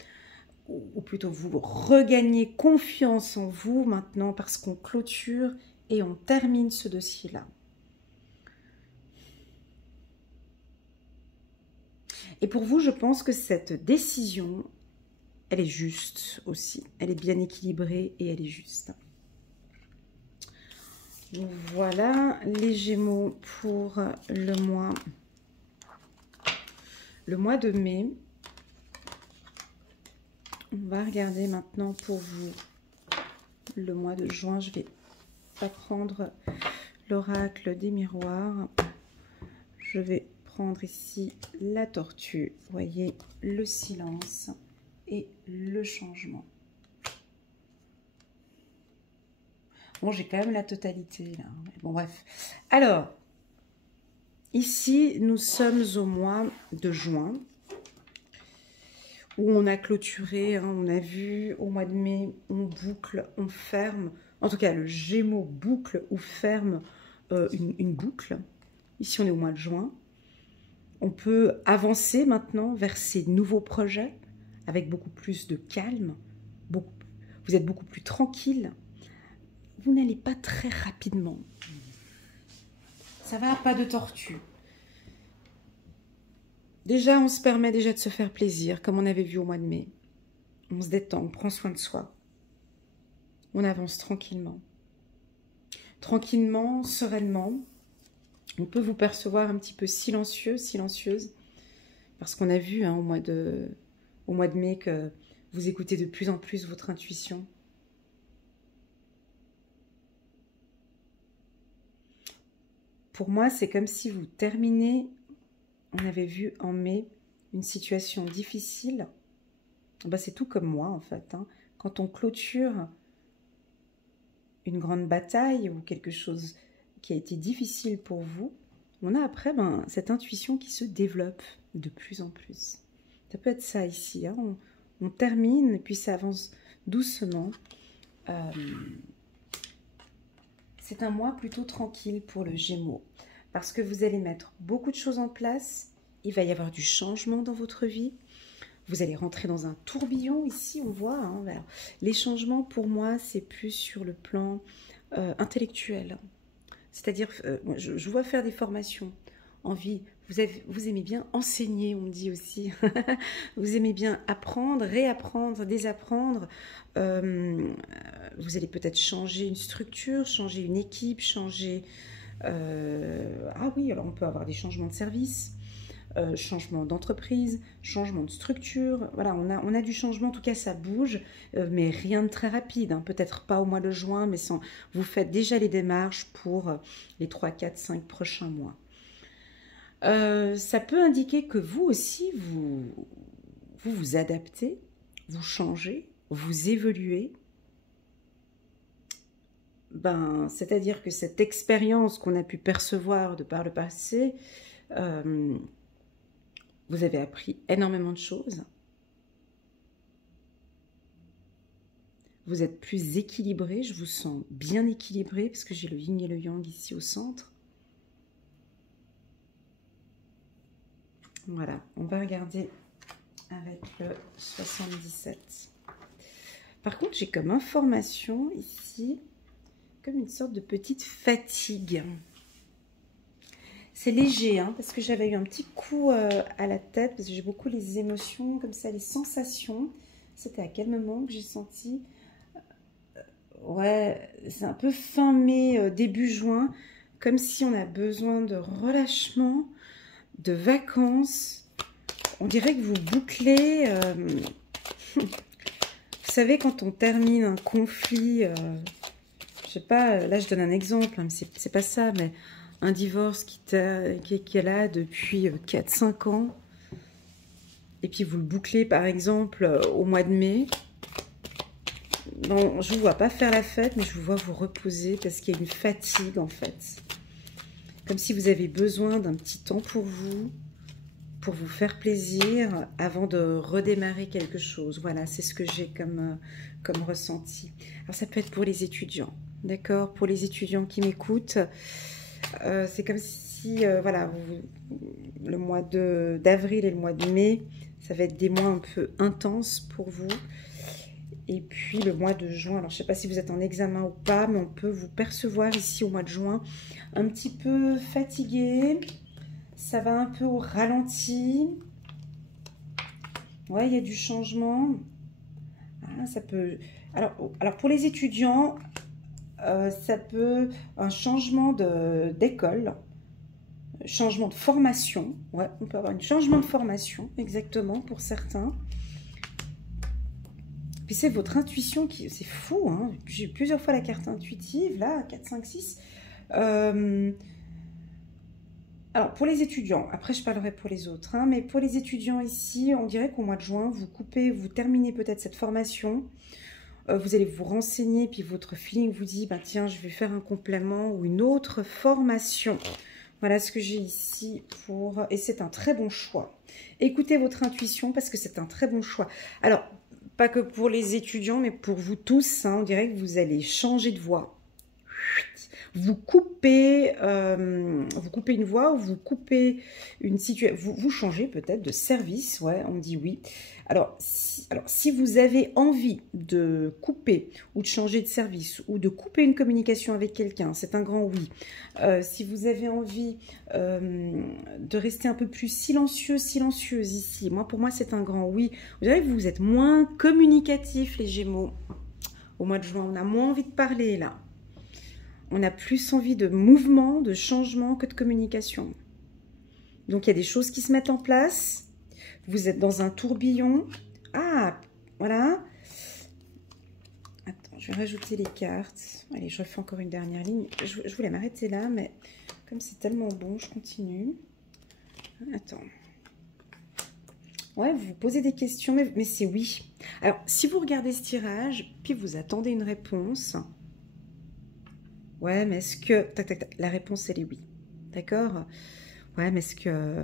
Ou plutôt, vous regagnez confiance en vous maintenant parce qu'on clôture et on termine ce dossier-là. Et pour vous, je pense que cette décision, elle est juste aussi. Elle est bien équilibrée et elle est juste. Voilà les Gémeaux pour le mois de mai. On va regarder maintenant pour vous le mois de juin. Je vais pas prendre l'oracle des miroirs. Je vais prendre ici la tortue. Vous voyez, le silence et le changement. Bon, j'ai quand même la totalité là. Bon, bref. Alors, ici, nous sommes au mois de juin, où on a clôturé, hein, on a vu au mois de mai, on boucle, on ferme. En tout cas, le Gémeaux boucle ou ferme une boucle. Ici, on est au mois de juin. On peut avancer maintenant vers ces nouveaux projets avec beaucoup plus de calme. Vous êtes beaucoup plus tranquille. Vous n'allez pas très rapidement. Ça va, pas de tortue. Déjà, on se permet déjà de se faire plaisir, comme on avait vu au mois de mai. On se détend, on prend soin de soi. On avance tranquillement. Tranquillement, sereinement. On peut vous percevoir un petit peu silencieux, silencieuse, parce qu'on a vu hein, au mois de mai que vous écoutez de plus en plus votre intuition. Pour moi, c'est comme si vous terminez, on avait vu en mai, une situation difficile. Ben, c'est tout comme moi, en fait. Hein. Quand on clôture une grande bataille ou quelque chose qui a été difficile pour vous, on a après cette intuition qui se développe de plus en plus. Ça peut être ça ici. Hein. On termine et puis ça avance doucement. c'est un mois plutôt tranquille pour le Gémeaux. Parce que vous allez mettre beaucoup de choses en place. Il va y avoir du changement dans votre vie. Vous allez rentrer dans un tourbillon ici, on voit. Hein, voilà. Les changements, pour moi, c'est plus sur le plan intellectuel. C'est-à-dire, je vois faire des formations en vie. Vous aimez bien enseigner, on me dit aussi. Vous aimez bien apprendre, réapprendre, désapprendre. Vous allez peut-être changer une structure, changer une équipe, changer... ah oui, alors on peut avoir des changements de service, changement d'entreprise, changement de structure. Voilà, on a du changement, en tout cas ça bouge, mais rien de très rapide. Hein. Peut-être pas au mois de juin, mais vous faites déjà les démarches pour les 3, 4, 5 prochains mois. Ça peut indiquer que vous aussi, vous adaptez, vous changez, vous évoluez. Ben, c'est-à-dire que cette expérience qu'on a pu percevoir de par le passé, vous avez appris énormément de choses. Vous êtes plus équilibré, je vous sens bien équilibré parce que j'ai le yin et le yang ici au centre. Voilà, on va regarder avec le 77. Par contre, j'ai comme information ici, comme une sorte de petite fatigue. C'est léger, hein, parce que j'avais eu un petit coup à la tête, parce que j'ai beaucoup les émotions, comme ça, les sensations. C'était à quel moment que j'ai senti ouais, c'est un peu fin mai, début juin, comme si on a besoin de relâchement, de vacances. On dirait que vous bouclez... vous savez, quand on termine un conflit, je sais pas, là je donne un exemple, hein, mais c'est pas ça, mais un divorce qui est là depuis 4-5 ans, et puis vous le bouclez par exemple au mois de mai. Bon, je ne vous vois pas faire la fête, mais je vous vois vous reposer parce qu'il y a une fatigue en fait. Comme si vous avez besoin d'un petit temps pour vous faire plaisir avant de redémarrer quelque chose. Voilà, c'est ce que j'ai comme ressenti. Alors ça peut être pour les étudiants, d'accord? Pour les étudiants qui m'écoutent, c'est comme si, voilà, le mois d'avril et le mois de mai, ça va être des mois un peu intenses pour vous. Et puis le mois de juin, alors je ne sais pas si vous êtes en examen ou pas, mais on peut vous percevoir ici au mois de juin un petit peu fatigué. Ça va un peu au ralenti. Ouais, il y a du changement. Ah, ça peut... Alors pour les étudiants, ça peut... Un changement d'école, changement de formation. Ouais, on peut avoir un changement de formation, exactement, pour certains. Puis c'est votre intuition qui... C'est fou, hein. J'ai eu plusieurs fois la carte intuitive, là, 4, 5, 6. Alors, pour les étudiants, après je parlerai pour les autres, hein, mais pour les étudiants ici, on dirait qu'au mois de juin, vous terminez peut-être cette formation, vous allez vous renseigner, puis votre feeling vous dit, bah, tiens, je vais faire un complément ou une autre formation. Voilà ce que j'ai ici pour... Et c'est un très bon choix. Écoutez votre intuition parce que c'est un très bon choix. Alors, pas que pour les étudiants, mais pour vous tous, hein, on dirait que vous allez changer de voie. Vous coupez une voie, ou vous coupez une situation, vous changez peut-être de service, ouais, on dit oui. Alors si vous avez envie de couper ou de changer de service ou de couper une communication avec quelqu'un, c'est un grand oui. Si vous avez envie de rester un peu plus silencieuse ici, pour moi c'est un grand oui. Vous savez, vous êtes moins communicatif les Gémeaux. Au mois de juin, on a moins envie de parler là. On a plus envie de mouvement, de changement que de communication. Donc, il y a des choses qui se mettent en place. Vous êtes dans un tourbillon. Ah, voilà. Attends, je vais rajouter les cartes. Allez, je refais encore une dernière ligne. Je voulais m'arrêter là, mais comme c'est tellement bon, je continue. Attends. Ouais, vous vous posez des questions, mais c'est oui. Alors, si vous regardez ce tirage, puis vous attendez une réponse... Ouais, mais est-ce que... Tac, tac, tac. La réponse, elle est oui. D'accord? Ouais, mais est-ce que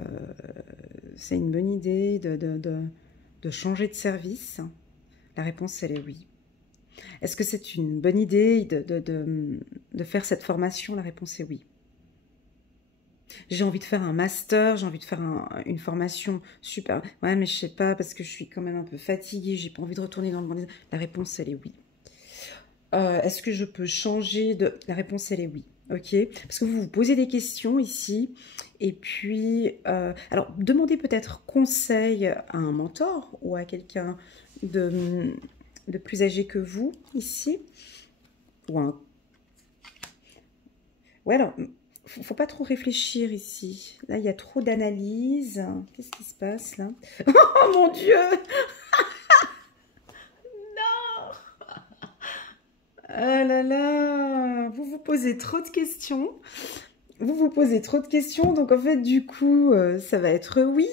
c'est une bonne idée de changer de service? La réponse, elle est oui. Est-ce que c'est une bonne idée de faire cette formation? La réponse est oui. J'ai envie de faire un master, j'ai envie de faire une formation super. Ouais, mais je sais pas parce que je suis quand même un peu fatiguée, j'ai pas envie de retourner dans le monde. La réponse, elle est oui. Est-ce que je peux changer de... La réponse, elle est oui. Ok, parce que vous vous posez des questions ici, et puis, alors, demandez peut-être conseil à un mentor ou à quelqu'un de plus âgé que vous, ici, ou un... Ouais, alors, faut pas trop réfléchir ici. Là, il y a trop d'analyse. Qu'est-ce qui se passe, là? Oh, mon Dieu! Ah là là! Vous vous posez trop de questions. Vous vous posez trop de questions, donc en fait, du coup, ça va être oui.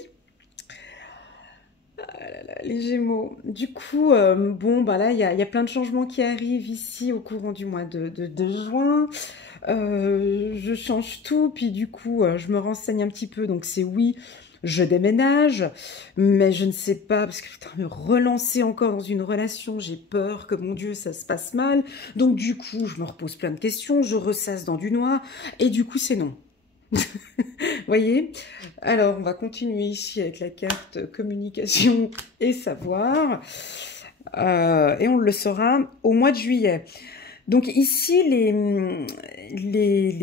Ah là là, les Gémeaux. Du coup, bon, bah là, il y a plein de changements qui arrivent ici au courant du mois de juin. Je change tout, puis du coup, je me renseigne un petit peu, donc c'est oui. Je déménage, mais je ne sais pas, parce que putain, me relancer encore dans une relation, j'ai peur que, mon Dieu, ça se passe mal. Donc du coup, je me repose plein de questions, je ressasse dans du noir, et du coup, c'est non. Voyez? Alors, on va continuer ici avec la carte communication et savoir. Et on le saura au mois de juillet. Donc ici, les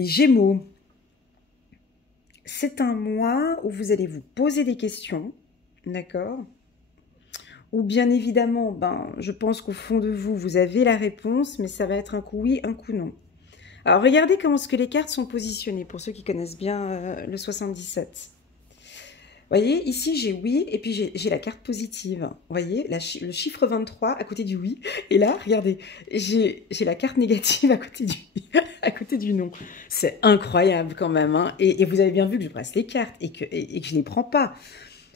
Gémeaux, c'est un mois où vous allez vous poser des questions, d'accord? Ou bien évidemment, ben, je pense qu'au fond de vous, vous avez la réponse, mais ça va être un coup oui, un coup non. Alors, regardez comment est-ce que les cartes sont positionnées, pour ceux qui connaissent bien le 77. Vous voyez, ici, j'ai oui, et puis j'ai la carte positive. Vous voyez, le chiffre 23 à côté du oui. Et là, regardez, j'ai la carte négative à côté du oui, à côté du non. C'est incroyable quand même. Hein. Et vous avez bien vu que je brasse les cartes et que je ne les prends pas.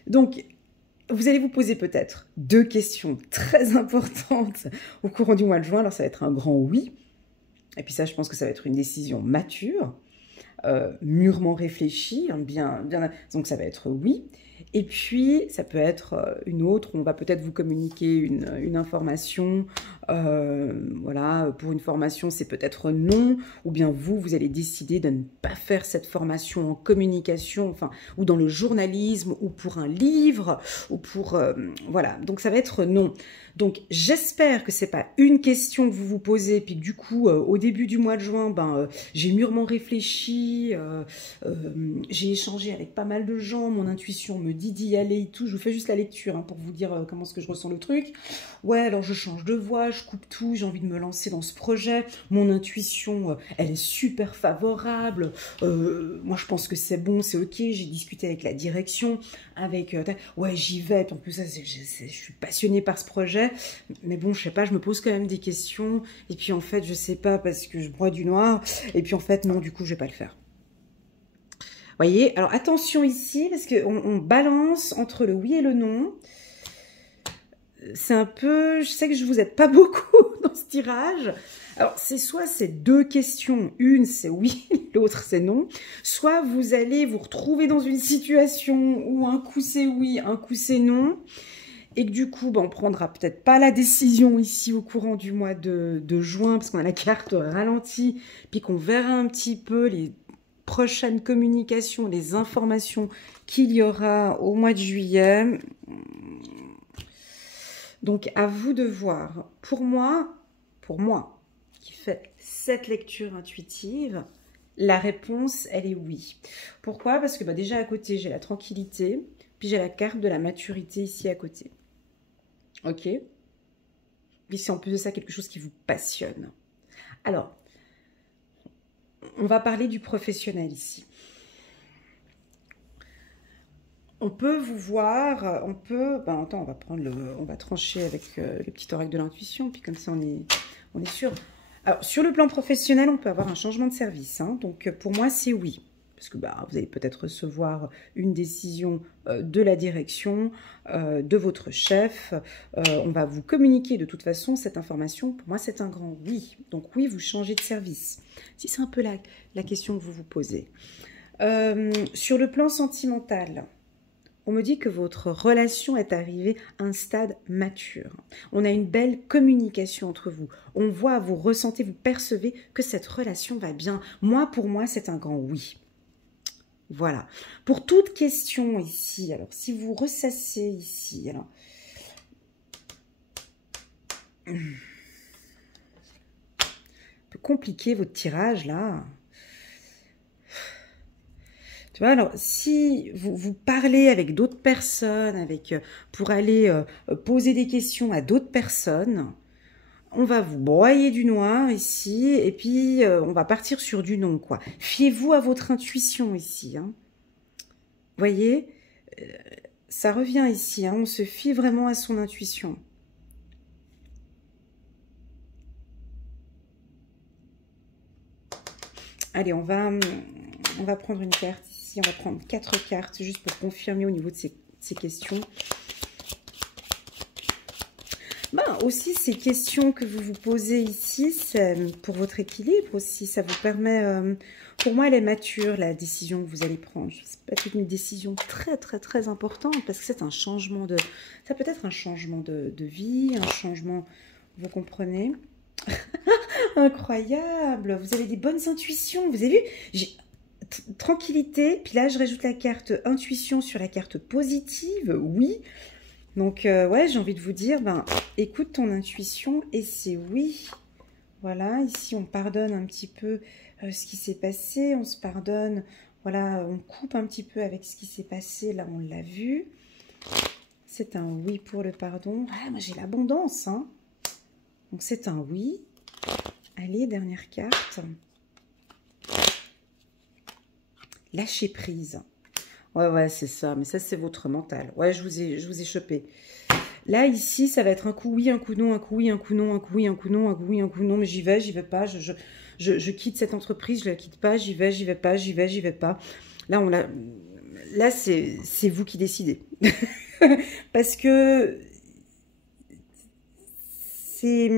Donc, vous allez vous poser peut-être 2 questions très importantes au courant du mois de juin. Alors, ça va être un grand oui. Et puis ça, je pense que ça va être une décision mature, mûrement réfléchie, hein, donc ça va être oui. Et puis, ça peut être une autre, on va peut-être vous communiquer une information, voilà, pour une formation, c'est peut-être non, ou bien vous allez décider de ne pas faire cette formation en communication, enfin, ou dans le journalisme, ou pour un livre, ou pour, voilà, donc ça va être non. Donc, j'espère que c'est pas une question que vous vous posez, puis que du coup, au début du mois de juin, j'ai mûrement réfléchi, j'ai échangé avec pas mal de gens, mon intuition me dit d'y aller et tout. Je vous fais juste la lecture hein, pour vous dire comment est-ce que je ressens le truc. Ouais, alors je change de voie, je coupe tout, j'ai envie de me lancer dans ce projet. Mon intuition, elle est super favorable. Moi, je pense que c'est bon, c'est ok. J'ai discuté avec la direction, avec... ouais, j'y vais. En plus, ça, je suis passionnée par ce projet. Mais bon, je sais pas, je me pose quand même des questions. Et puis, en fait, je sais pas parce que je broie du noir. Et puis, en fait, non, du coup, je vais pas le faire. Voyez, alors attention ici, parce qu'on balance entre le oui et le non. C'est un peu... Je sais que je vous aide pas beaucoup dans ce tirage. Alors, c'est soit c'est 2 questions. Une, c'est oui, l'autre, c'est non. Soit vous allez vous retrouver dans une situation où un coup, c'est oui, un coup, c'est non. Et que du coup, on prendra peut-être pas la décision ici au courant du mois de juin, parce qu'on a la carte ralentie, puis qu'on verra un petit peu les prochaines communications, les informations qu'il y aura au mois de juillet. Donc, à vous de voir. Pour moi, qui fait cette lecture intuitive, la réponse, elle est oui. Pourquoi? Parce que déjà à côté, j'ai la tranquillité, puis j'ai la carte de la maturité ici à côté. Ok? Puis c'est en plus de ça quelque chose qui vous passionne. Alors, on va parler du professionnel ici. On peut vous voir, on peut... attends, on va trancher avec le petit oracle de l'intuition, puis comme ça on est sûr. Alors, sur le plan professionnel, on peut avoir un changement de service. Hein, donc, pour moi, c'est oui. Parce que vous allez peut-être recevoir une décision de la direction, de votre chef. On va vous communiquer de toute façon cette information. Pour moi, c'est un grand oui. Donc oui, vous changez de service. Si c'est un peu la question que vous vous posez. Sur le plan sentimental, On me dit que votre relation est arrivée à un stade mature. On a une belle communication entre vous. On voit, vous ressentez, vous percevez que cette relation va bien. Moi, pour moi, c'est un grand oui. Voilà. Pour toute question ici, alors si vous ressassez ici, alors... Un peu compliqué votre tirage là. Tu vois, alors, si vous parlez avec d'autres personnes, pour aller poser des questions à d'autres personnes, on va vous broyer du noir ici, et puis on va partir sur du non, quoi. Fiez-vous à votre intuition ici. Hein. Vous voyez, ça revient ici, hein, on se fie vraiment à son intuition. Allez, on va prendre une carte ici. On va prendre 4 cartes juste pour confirmer au niveau de ces questions. Ben, aussi, ces questions que vous vous posez ici, c'est pour votre équilibre aussi. Ça vous permet... pour moi, elle est mature, la décision que vous allez prendre. C'est peut-être une décision très, très, très importante parce que c'est un changement de... Ça peut être un changement de vie, un changement... Vous comprenez? Incroyable! Vous avez des bonnes intuitions. Vous avez vu? Tranquillité. Puis là, je rajoute la carte intuition sur la carte positive. Oui. Donc, ouais, j'ai envie de vous dire, ben, écoute ton intuition et c'est oui. Voilà, ici, on pardonne un petit peu ce qui s'est passé. On se pardonne, voilà, on coupe un petit peu avec ce qui s'est passé. Là, on l'a vu. C'est un oui pour le pardon. Ah, moi, j'ai l'abondance, hein. Donc, c'est un oui. Allez, dernière carte. Lâcher prise. Ouais, c'est ça. Mais ça, c'est votre mental. Ouais, je vous ai chopé. Là, ici, ça va être un coup oui, un coup non, un coup oui, un coup non, un coup oui, un coup non, un coup oui, un coup non. Mais j'y vais pas. Je quitte cette entreprise, je la quitte pas. J'y vais pas, j'y vais pas. Là, c'est vous qui décidez. Parce que c'est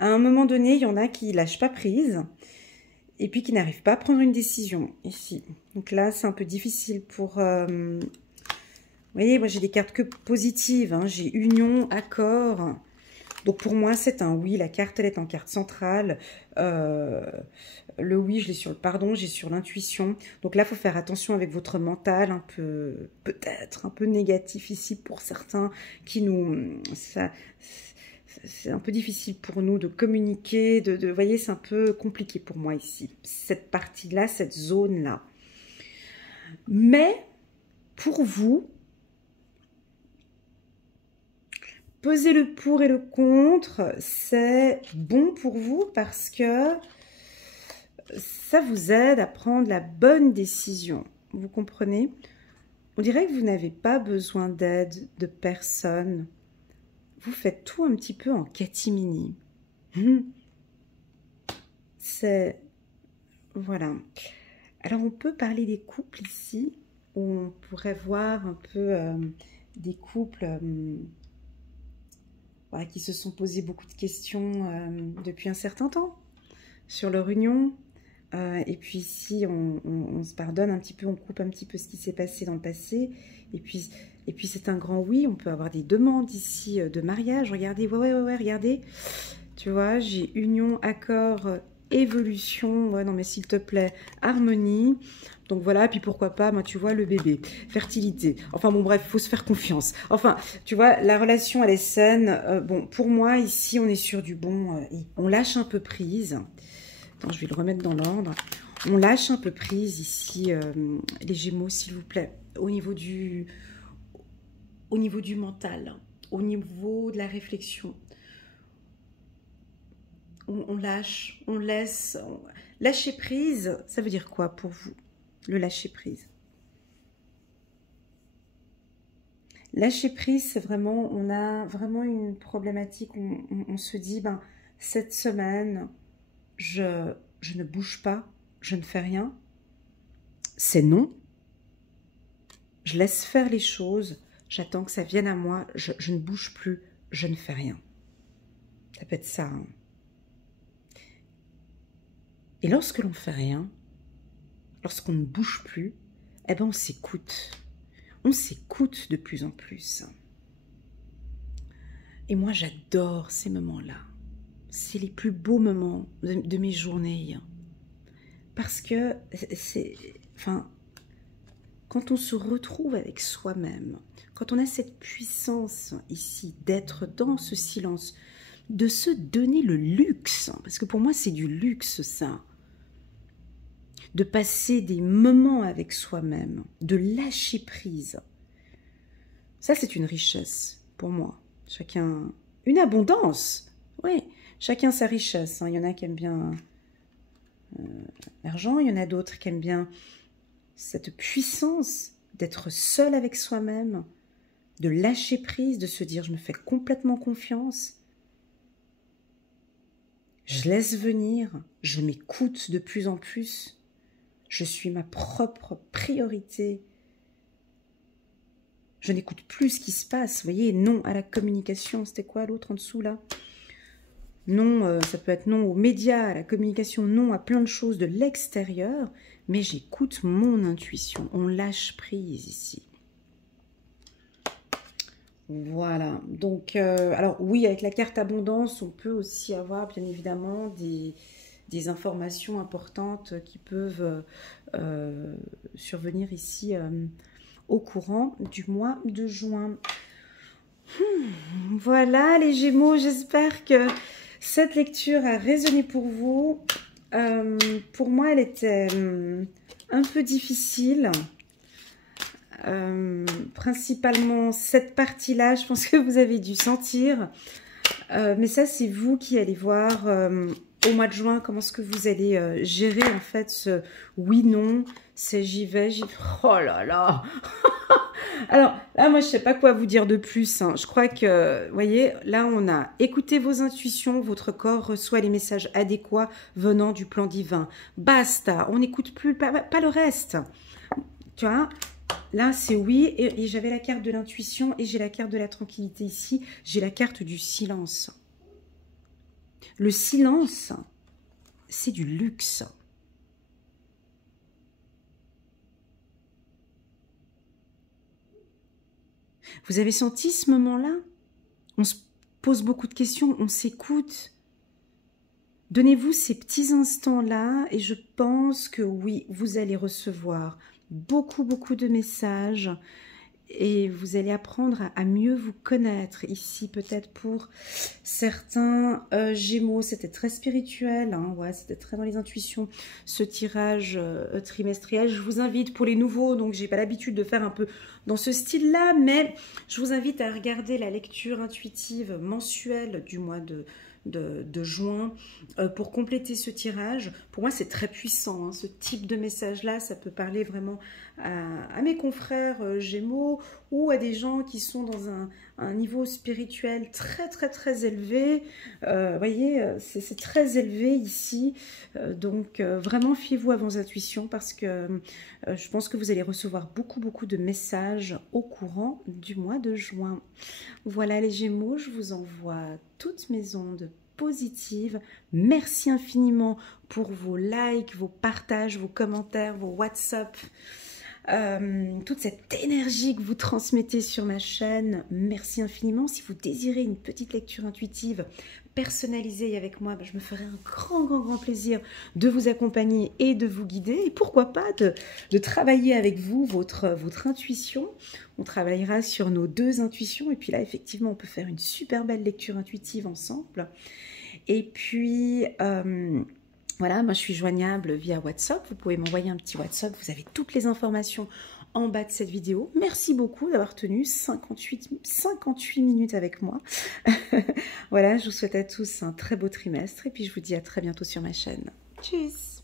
à un moment donné, il y en a qui lâchent pas prise. Et puis qui n'arrivent pas à prendre une décision ici. Donc là, c'est un peu difficile pour... vous voyez, moi j'ai des cartes que positives. Hein. J'ai union, accord. Donc pour moi, c'est un oui. La carte, elle est en carte centrale. Le oui, je l'ai sur le pardon, j'ai sur l'intuition. Donc là, il faut faire attention avec votre mental un peu, peut-être un peu négatif ici pour certains qui nous... C'est un peu difficile pour nous de communiquer, vous voyez, c'est un peu compliqué pour moi ici, cette partie-là, cette zone-là. Mais, pour vous, peser le pour et le contre, c'est bon pour vous parce que ça vous aide à prendre la bonne décision. Vous comprenez? On dirait que vous n'avez pas besoin d'aide de personne. Vous faites tout un petit peu en catimini. C'est... Voilà. Alors, on peut parler des couples ici, où on pourrait voir un peu des couples voilà, qui se sont posés beaucoup de questions depuis un certain temps sur leur union. Et puis ici, on se pardonne un petit peu, on coupe un petit peu ce qui s'est passé dans le passé. Et puis c'est un grand oui, on peut avoir des demandes ici de mariage. Regardez, ouais, regardez. Tu vois, j'ai union, accord, évolution. Ouais, non, mais s'il te plaît, harmonie. Donc voilà, puis pourquoi pas, moi, tu vois, le bébé, fertilité. Enfin bon, bref, il faut se faire confiance. Enfin, tu vois, la relation, elle est saine. Bon, pour moi, ici, on est sur du bon. On lâche un peu prise. Attends, je vais le remettre dans l'ordre. On lâche un peu prise ici, les Gémeaux, s'il vous plaît, au niveau du mental, au niveau de la réflexion. On lâche, on laisse. Lâcher prise, ça veut dire quoi pour vous, le lâcher prise? Lâcher prise, c'est vraiment, on a vraiment une problématique, on se dit, ben, cette semaine, je ne bouge pas, je ne fais rien. C'est non. Je laisse faire les choses, j'attends que ça vienne à moi, je ne bouge plus, je ne fais rien. Ça peut être ça. Hein. Et lorsque l'on ne fait rien, lorsqu'on ne bouge plus, eh ben on s'écoute. on s'écoute de plus en plus. Et moi, j'adore ces moments-là. C'est les plus beaux moments de mes journées. Parce que quand on se retrouve avec soi-même, quand on a cette puissance ici d'être dans ce silence, de se donner le luxe, parce que pour moi c'est du luxe ça, de passer des moments avec soi-même, de lâcher prise. Ça c'est une richesse pour moi. Chacun, une abondance, oui, chacun sa richesse. Il y en a qui aiment bien l'argent, il y en a d'autres qui aiment bien cette puissance d'être seul avec soi-même, de lâcher prise, de se dire je me fais complètement confiance, je laisse venir, je m'écoute de plus en plus, je suis ma propre priorité, je n'écoute plus ce qui se passe, vous voyez, non à la communication, c'était quoi l'autre en dessous là? Non, ça peut être non aux médias, à la communication, non à plein de choses de l'extérieur, mais j'écoute mon intuition, on lâche prise ici. Voilà, donc, alors oui, avec la carte abondance, on peut aussi avoir bien évidemment des informations importantes qui peuvent survenir ici au courant du mois de juin. Voilà les Gémeaux, j'espère que cette lecture a résonné pour vous. Pour moi, elle était un peu difficile. Principalement cette partie-là, je pense que vous avez dû sentir. Mais ça, c'est vous qui allez voir au mois de juin comment est-ce que vous allez gérer en fait ce oui-non, c'est j'y vais, Oh là là. Alors là, moi, je ne sais pas quoi vous dire de plus. Hein. Je crois que, vous voyez, là, on a écouté vos intuitions, votre corps reçoit les messages adéquats venant du plan divin. Basta, on n'écoute plus, pas le reste. Tu vois, là, c'est oui, et j'avais la carte de l'intuition et j'ai la carte de la tranquillité ici. J'ai la carte du silence. Le silence, c'est du luxe. Vous avez senti ce moment-là? On se pose beaucoup de questions, on s'écoute. Donnez-vous ces petits instants-là et je pense que oui, vous allez recevoir beaucoup de messages et vous allez apprendre à mieux vous connaître. Ici, peut-être pour certains Gémeaux, c'était très spirituel, hein, ouais, c'était très dans les intuitions, ce tirage trimestriel. Je vous invite, pour les nouveaux, donc j'ai pas l'habitude de faire un peu dans ce style-là, mais je vous invite à regarder la lecture intuitive mensuelle du mois de juin pour compléter ce tirage. Pour moi, c'est très puissant, hein, ce type de message-là. Ça peut parler vraiment à mes confrères Gémeaux ou à des gens qui sont dans un niveau spirituel très élevé. Voyez, c'est très élevé ici. Donc, vraiment, fiez-vous à vos intuitions parce que je pense que vous allez recevoir beaucoup de messages au courant du mois de juin. Voilà les Gémeaux, je vous envoie toutes mes ondes positives. Merci infiniment pour vos likes, vos partages, vos commentaires, vos WhatsApp. Toute cette énergie que vous transmettez sur ma chaîne, merci infiniment. Si vous désirez une petite lecture intuitive personnalisée avec moi, je me ferai un grand plaisir de vous accompagner et de vous guider. Et pourquoi pas de travailler avec vous votre intuition. On travaillera sur nos deux intuitions. Et puis là, effectivement, on peut faire une super belle lecture intuitive ensemble. Et puis... voilà, moi je suis joignable via WhatsApp, vous pouvez m'envoyer un petit WhatsApp, vous avez toutes les informations en bas de cette vidéo. Merci beaucoup d'avoir tenu 58 minutes avec moi. Voilà, je vous souhaite à tous un très beau trimestre et puis je vous dis à très bientôt sur ma chaîne. Tchuss!